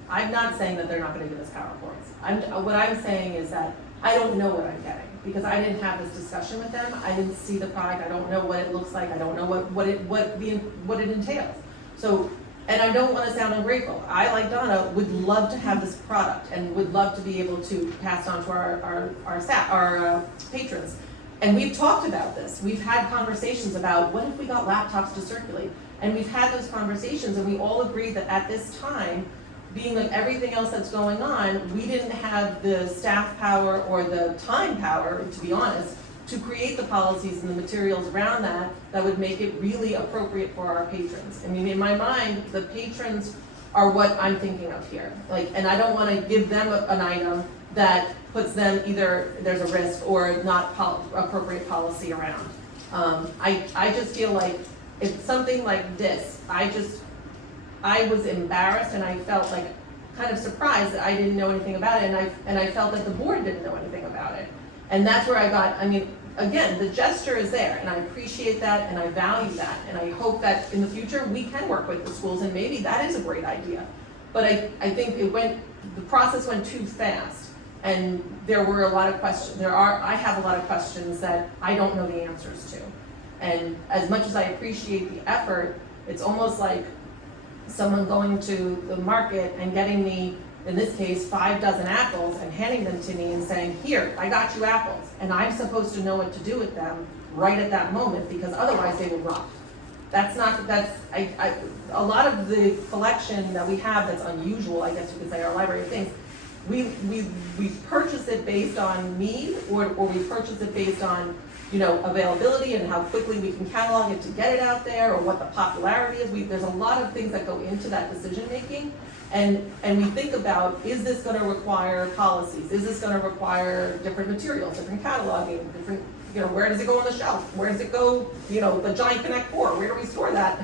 I'm not saying that they're not gonna give us PowerPoints. What I'm saying is that I don't know what I'm getting, because I didn't have this discussion with them. I didn't see the product, I don't know what it looks like, I don't know what it entails. So, and I don't wanna sound ungrateful. I, like Donna, would love to have this product and would love to be able to pass on to our staff, our patrons. And we've talked about this. We've had conversations about what if we got laptops to circulate? And we've had those conversations, and we all agreed that at this time, being like everything else that's going on, we didn't have the staff power or the time power, to be honest, to create the policies and the materials around that would make it really appropriate for our patrons. I mean, in my mind, the patrons are what I'm thinking of here. And I don't want to give them an item that puts them either there's a risk or not appropriate policy around. I just feel like if something like this, I was embarrassed, and I felt like kind of surprised that I didn't know anything about it, and I felt that the board didn't know anything about it. And that's where again, the gesture is there, and I appreciate that, and I value that, and I hope that in the future we can work with the schools, and maybe that is a great idea. But I think the process went too fast, and there were a lot of questions. I have a lot of questions that I don't know the answers to. And as much as I appreciate the effort, it's almost like someone going to the market and getting me, in this case, 5 dozen apples and handing them to me and saying, here, I got you apples. And I'm supposed to know what to do with them right at that moment, because otherwise they will rot. A lot of the collection that we have that's unusual, I guess you could say, our library of things, we purchase it based on need, or we purchase it based on availability and how quickly we can catalog it to get it out there, or what the popularity is. There's a lot of things that go into that decision making, and we think about, is this going to require policies? Is this going to require different materials, different cataloging, different, where does it go on the shelf? Where does it go, the giant Connect 4, where do we store that?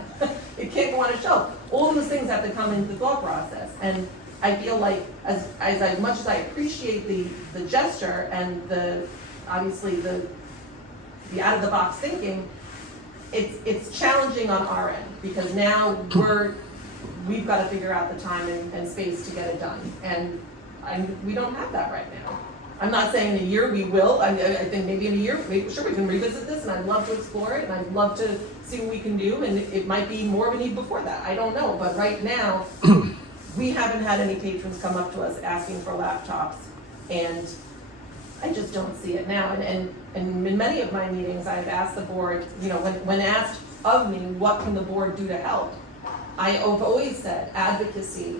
It can't go on a shelf. All of those things have to come into the thought process, and I feel like as much as I appreciate the gesture and obviously the out of the box thinking, it's challenging on our end, because now we've got to figure out the time and space to get it done, and we don't have that right now. I'm not saying in a year we will. I think maybe in a year, sure, we can revisit this, and I'd love to explore it, and I'd love to see what we can do, and it might be more of a need before that. I don't know, but right now, we haven't had any patrons come up to us asking for laptops, and I just don't see it now. And in many of my meetings, I've asked the board, you know, when asked of me, what can the board do to help? I've always said advocacy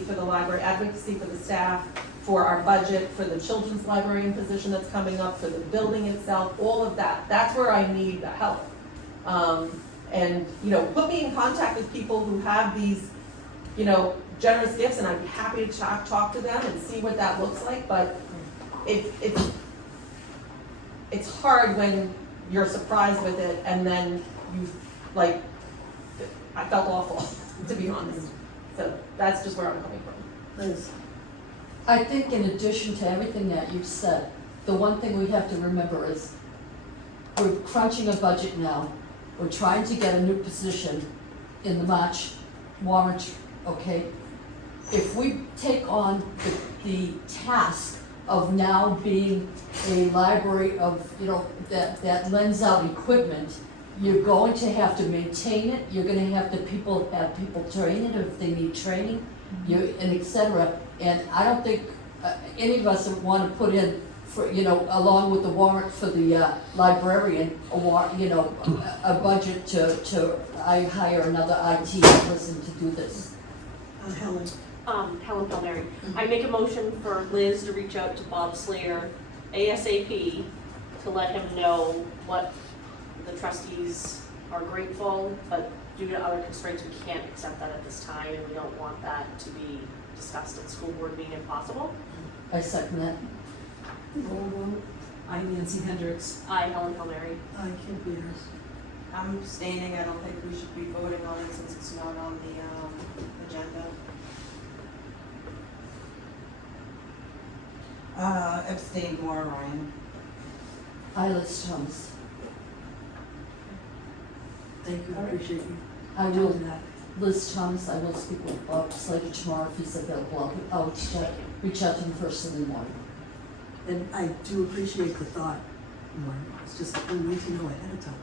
for the library, advocacy for the staff, for our budget, for the children's librarian position that's coming up, for the building itself, all of that. That's where I need the help. And, you know, put me in contact with people who have these, you know, generous gifts, and I'd be happy to talk to them and see what that looks like, but it's hard when you're surprised with it, and then I felt awful, to be honest. So that's just where I'm coming from. Liz? I think in addition to everything that you've said, the one thing we have to remember is we're crunching a budget now. We're trying to get a new position in the March warrant, okay? If we take on the task of now being a library of, you know, that lends out equipment, you're going to have to maintain it, you're gonna have have people train it if they need training, and et cetera. And I don't think any of us wanna put in, for, you know, along with the warrant for the librarian, a budget to hire another IT person to do this. Helen? Helen Palmieri. I make a motion for Liz to reach out to Bob Slater ASAP to let him know what the trustees are grateful, but due to other constraints, we can't accept that at this time, and we don't want that to be discussed at school board meeting if possible. I second that. I'm Nancy Hendricks. I, Helen Palmieri. Kim Peters. I'm abstaining. I don't think we should be voting on it since it's not on the agenda. Abstain more, Ryan. I, Liz Thomas. Thank you, I appreciate you. I will, doing that. Liz Thomas, I will speak with Bob Slater tomorrow if he's available. I'll reach out to him first in the morning. And I do appreciate the thought more. It's just, we need to know ahead of time.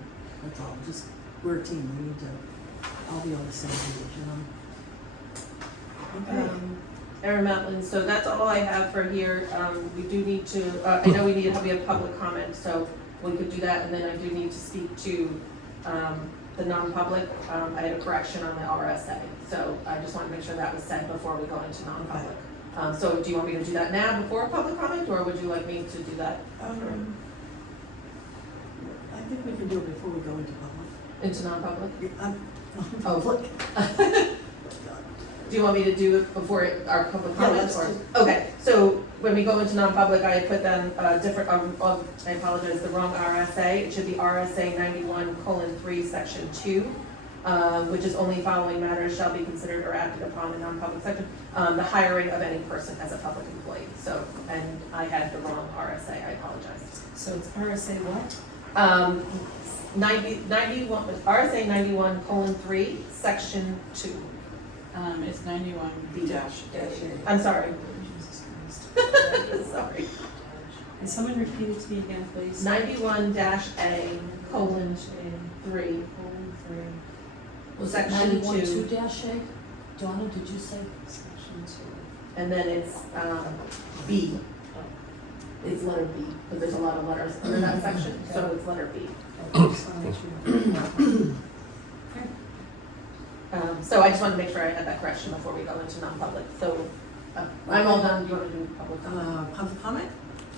That's all. Just, we're a team. We need to all be on the same page, you know? Okay. Erin Matlin, so that's all I have for here. We do need to, I know we have public comment, so we could do that, and then I do need to speak to the non-public. I had a correction on the RSA, so I just want to make sure that was said before we go into non-public. So do you want me to do that now before public comment, or would you like me to do that I think we can do it before we go into public. into non-public? Public. Do you want me to do it before our public Yeah, comment? let's Or do- okay, so when we go into non-public, I put them different, I apologize, the wrong RSA. It should be RSA 91:3, section 2, which is only following matters shall be considered or acted upon in non-public section. The hiring of any person as a public employee. So, and I had the wrong RSA, I apologize. So it's RSA what? 91, RSA 91:3, section 2. It's 91 dash A. I'm sorry. Jesus Christ. Sorry. And someone repeat it to me again, please. 91-A:3. Was it Section 91 2. 2-A? Donna, did you say? Section 2. And then it's B. It's letter B, but there's a lot of letters under that section, so it's letter B. Okay, just wanna let you know. So I just wanted to make sure I had that correction before we go into non-public. So I'm all done. Do you want to do public comment? Public comment?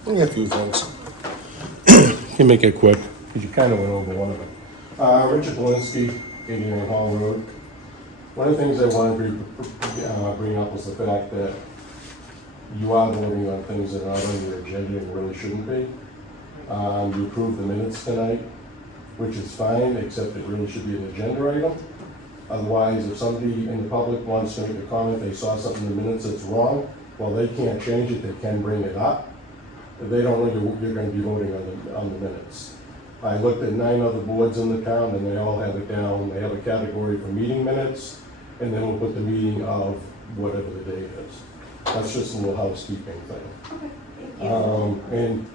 I got a few things. Can make it quick, because you kind of went over one of them. Richard Polinsky, 89 Hall Road. One of the things I wanted to bring up was the fact that you are voting on things that are not on your agenda and really shouldn't be. You approved the minutes tonight, which is fine, except it really should be an agenda item. Otherwise, if somebody in the public wants to make a comment, they saw something in the minutes that's wrong, well, they can't change it, they can bring it up. They don't know you're gonna be voting on the minutes. I looked at 9 other boards in the town, and they all have it down. They have a category for meeting minutes, and then we'll put the meeting of whatever the date is. That's just a little housekeeping thing. Okay, thank you. And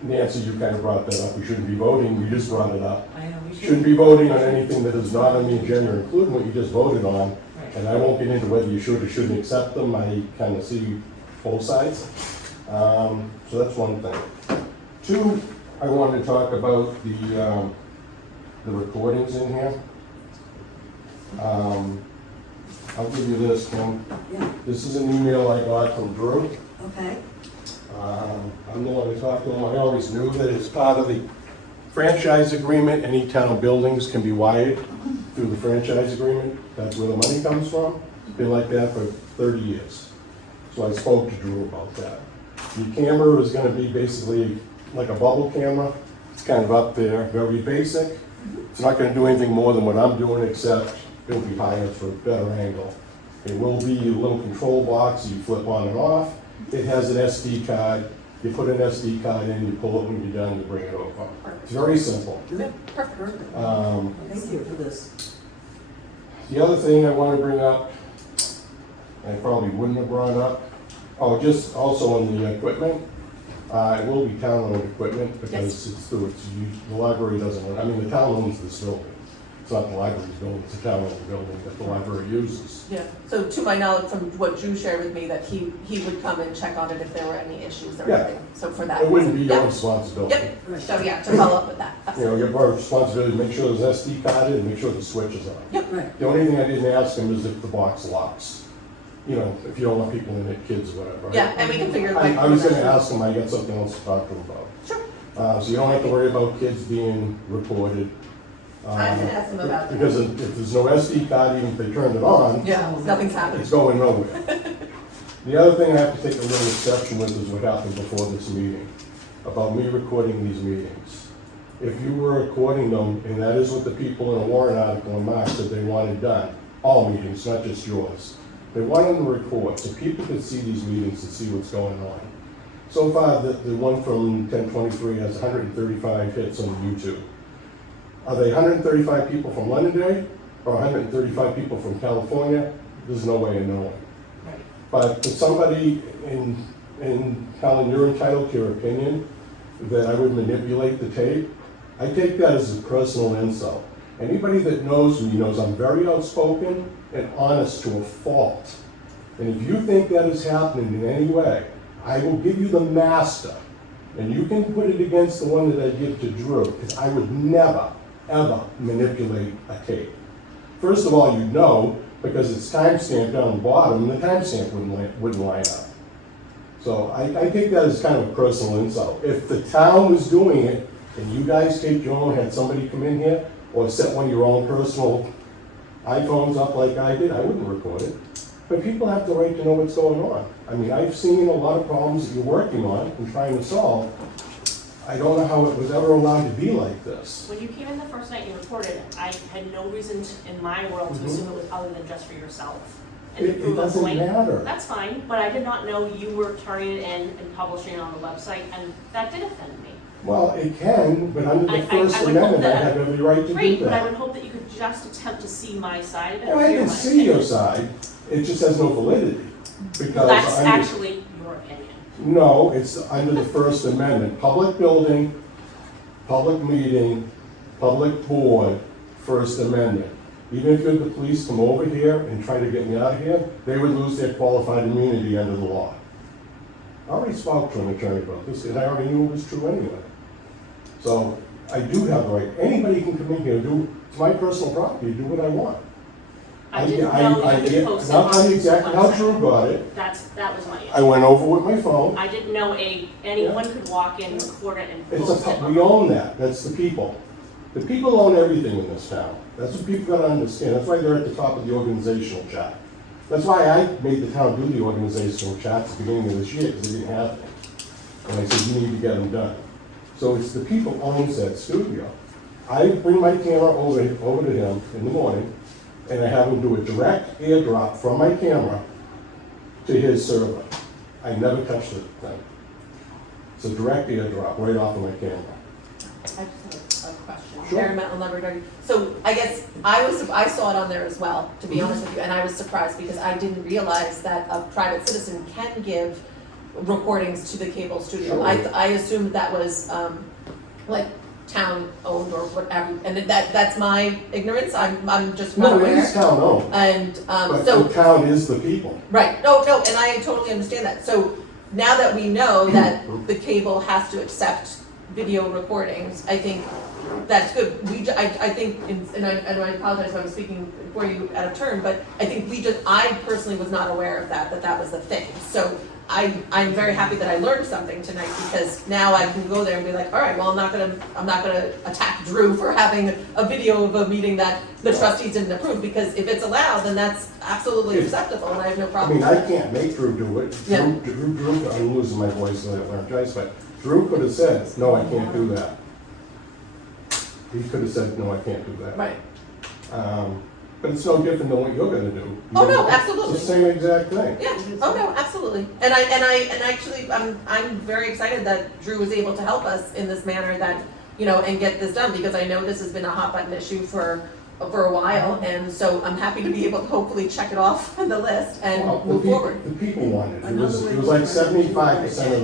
Nancy, you kind of brought that up. We shouldn't be voting, you just brought it up. I know, we should. Shouldn't be voting on anything that is not on the agenda, including what you just voted on. Right. And I won't get into whether you should or shouldn't accept them. I kind of see both sides. So that's one thing. 2, I wanted to talk about the recordings in here. I'll give you this, Kim. Yeah, This is an email I got from Drew. okay. I'm the one who talked to him. I always knew that as part of the franchise agreement, any town buildings can be wired through the franchise agreement. That's where the money comes from. It's been like that for 30 years. So I spoke to Drew about that. The camera is gonna be basically like a bubble camera. It's kind of up there, very basic. It's not gonna do anything more than what I'm doing, except it'll be higher for a better angle. It will be a little control box you flip on and off. It has an SD card. You put an SD card in, you pull it when you're done, you bring it over. It's very simple. Perfect. Thank you for this. The other thing I want to bring up, I probably wouldn't have brought up, just also on the equipment. It will be town-owned equipment because the library doesn't, the town owns this building. It's not the library's building, it's a town-owned building that the library uses. Yeah, so to my knowledge, from what Drew shared with me, that he would come and check on it if there were any issues or Yeah. anything, so for that. It wouldn't be your Yep. responsibility. Yep, so yeah, to follow up with that, You know, absolutely. you have our responsibility to make sure there's SD card in, and make sure the switch is on. Right. The only thing I didn't ask him is if the box locks. You know, if you don't want people in it, kids or whatever. Yeah, and we can figure like. I was gonna ask him, I got something else to talk to him about. Sure. So you don't have to worry about kids being recorded. I can ask him about that. Because if there's no SD card, even if they turned it on, Yeah, nothing's happening. it's going nowhere. The other thing I have to take a little exception with is what happened before this meeting, about me recording these meetings. If you were recording them, and that is what the people in a warrant article in March said they wanted done, all meetings, not just yours. They wanted them to record, so people could see these meetings and see what's going on. So far, the one from 1023 has 135 hits on YouTube. Are they 135 people from Londonderry or 135 people from California? There's no way of knowing. But if somebody in Helen, you're entitled to your opinion, that I would manipulate the tape, I take that as a personal insult. Anybody that knows me knows I'm very outspoken and honest to a fault. And if you think that is happening in any way, I will give you the master. And you can put it against the one that I give to Drew, because I would never, ever manipulate a tape. First of all, you know, because it's timestamped down the bottom, and the timestamp wouldn't line up. So I take that as kind of a personal insult. If the town was doing it, and you guys taped your own, had somebody come in here, or set one of your own personal iPhones up like I did, I wouldn't record it. But people have the right to know what's going on. I mean, I've seen a lot of problems that you're working on and trying to solve. I don't know how it was ever allowed to be like this. When you came in the first night you recorded, I had no reason in my world to assume it was other than just for yourself. And to It prove a doesn't point. matter. That's fine, but I did not know you were turning it in and publishing it on the website, and that did offend me. Well, it can, but under I the First would hope Amendment, I that- have every right to do Great, but I that. would hope that you could just attempt to see my side of it. Well, or I hear can my see opinion. your side, it just has no validity. Because That's under- actually your opinion. No, it's under the First Amendment. Public building, public meeting, public board, First Amendment. Even if you had the police come over here and try to get me out of here, they would lose their qualified immunity under the law. I already spoke to an attorney about this, and I already knew it was true anyway. So I do have the right. Anybody can come in here and do, it's my personal property, do what I want. I didn't know you could post it I'll tell you on exactly the how website. Drew got it. That was my I issue. went over with my phone. I didn't know anyone could walk in, record it, and It's post it. we own that, that's the people. The people own everything in this town. That's what people gotta understand, that's why they're at the top of the organizational chart. That's why I made the town do the organizational charts at the beginning of this year, because they didn't have them. And I said, you need to get them done. So it's the people owns that studio. I bring my camera over to him in the morning, and I have him do a direct airdrop from my camera to his server. I never touched the thing. It's a direct airdrop right off of my camera. I just have a question. Sure. Aaron Matlin, Library. So I guess I saw it on there as well, to be honest with you, and I was surprised because I didn't realize that a private citizen can give recordings to the cable studio. Sure. I assumed that was, like town owned or whatever, and that's my ignorance, I'm just not No, it aware. is town owned, And, but so. the town is the people. Right, no, and I totally understand that. So now that we know that the cable has to accept video recordings, I think that's good. I think, and I apologize if I'm speaking for you out of turn, but I think I personally was not aware of that was the thing. So I'm very happy that I learned something tonight because now I can go there and be like, all right, well, I'm not gonna attack Drew for having a video of a meeting that the trustees didn't approve, because if it's allowed, then that's absolutely acceptable and I have no I problem mean, with I that. can't make Drew do it. Yeah. Drew, I'm losing my voice, so I apologize, but Drew could have said, no, I can't do that. He could have said, no, I can't do that. Right. But it's no different than what you're gonna do. Oh, no, absolutely. It's the same exact thing. Yeah, oh no, absolutely. And actually, I'm very excited that Drew was able to help us in this manner that, and get this done, because I know this has been a hot button issue for a while, and so I'm happy to be able to hopefully check it off the list and Well, move forward. The people wanted it. It Another was way like to work it. 75% of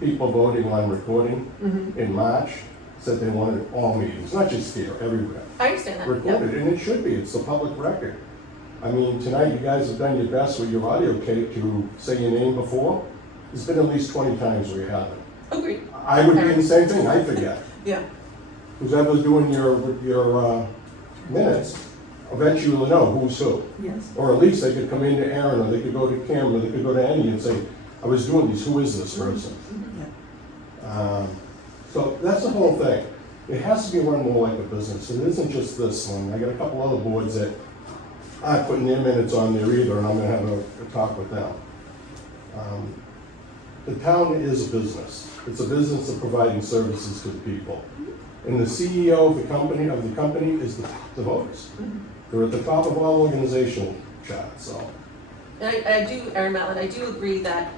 the people voting on recording Mhm. in March said they wanted all meetings, not just here, everywhere. I understand that, yeah. Recorded, and it should be, it's the public record. I mean, tonight you guys have done your best with your audio tape to say your name before. There's been at least 20 times where you haven't. Agreed, I would be in the same thing, I forget. yeah. Whoever's doing your minutes, eventually will know who's who. Yes. Or at least they could come into Aaron, or they could go to Kim, or they could go to Annie and say, I was doing these, who is this person? So that's the whole thing. It has to be run more like a business. It isn't just this one. I got a couple other boards that aren't putting their minutes on there either, and I'm gonna have a talk with them. The town is a business. It's a business of providing services to the people. And the CEO of the company is the voters. They're at the top of all organizational charts, so. And I do, Aaron Matlin, I do agree that,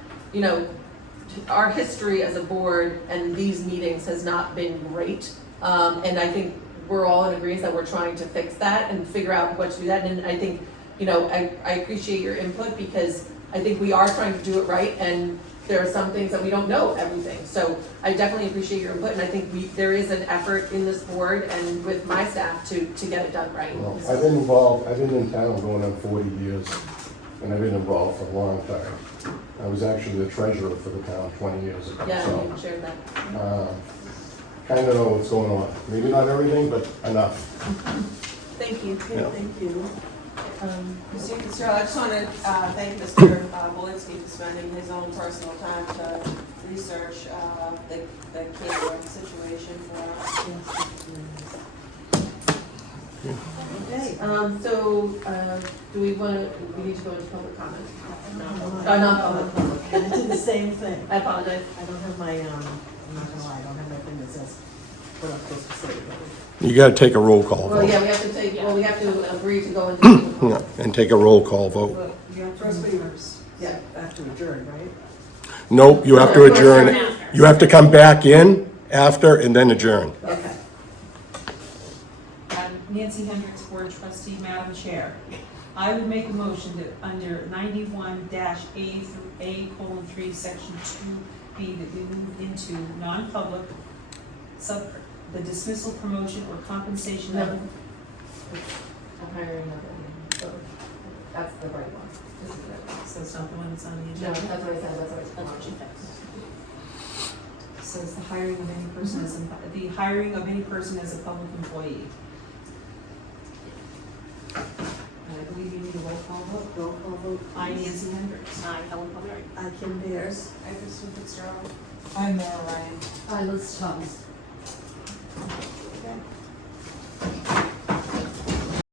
our history as a board and these meetings has not been great. And I think we're all in agreement that we're trying to fix that and figure out what to do that. And I think, I appreciate your input, because I think we are trying to do it right, and there are some things that we don't know everything. So I definitely appreciate your input, and I think there is an effort in this board and with my staff to get it done right. Well, I've been in town going on 40 years, and I've been involved for a long time. I was actually the treasurer for the town 20 years ago, Yeah, so you shared that. kind of know what's going on. Maybe not everything, but enough. Thank you. Okay, Yeah. thank you. Christine Fitzgerald, I just want to thank Mr. Belinsky for spending his own personal time to research the cable situation for us. Okay. Do we need to go into public comment? No, Non-public. I did the same thing. I apologize. I don't have my, I'm not gonna lie, I don't have my thing that says what I'm supposed to say. You gotta take a roll call Well, vote. yeah, we have to agree to go into. Yeah, and take a roll call vote. Well, you have first we have to adjourn, right? Nope, you have to adjourn. You have to come back in after and then adjourn. Okay. Nancy Hendricks, Board Trustee, Madam Chair. I would make a motion that under 91-A through A:3, Section 2B, that we move into non-public, the dismissal, promotion, or compensation of. I'm hiring another. That's the right one. This is it. So it's not the one that's on the No, agenda? that's what I said, that's what That's what it's she on. thinks. So it's the hiring of any person as a public employee. And I believe you need a roll call vote. Roll call vote. I, Nancy Hendricks. I, Helen Palmieri. Kim Bears. Hi, Christine Fitzgerald. I'm Laura Ryan. Liz Thomas.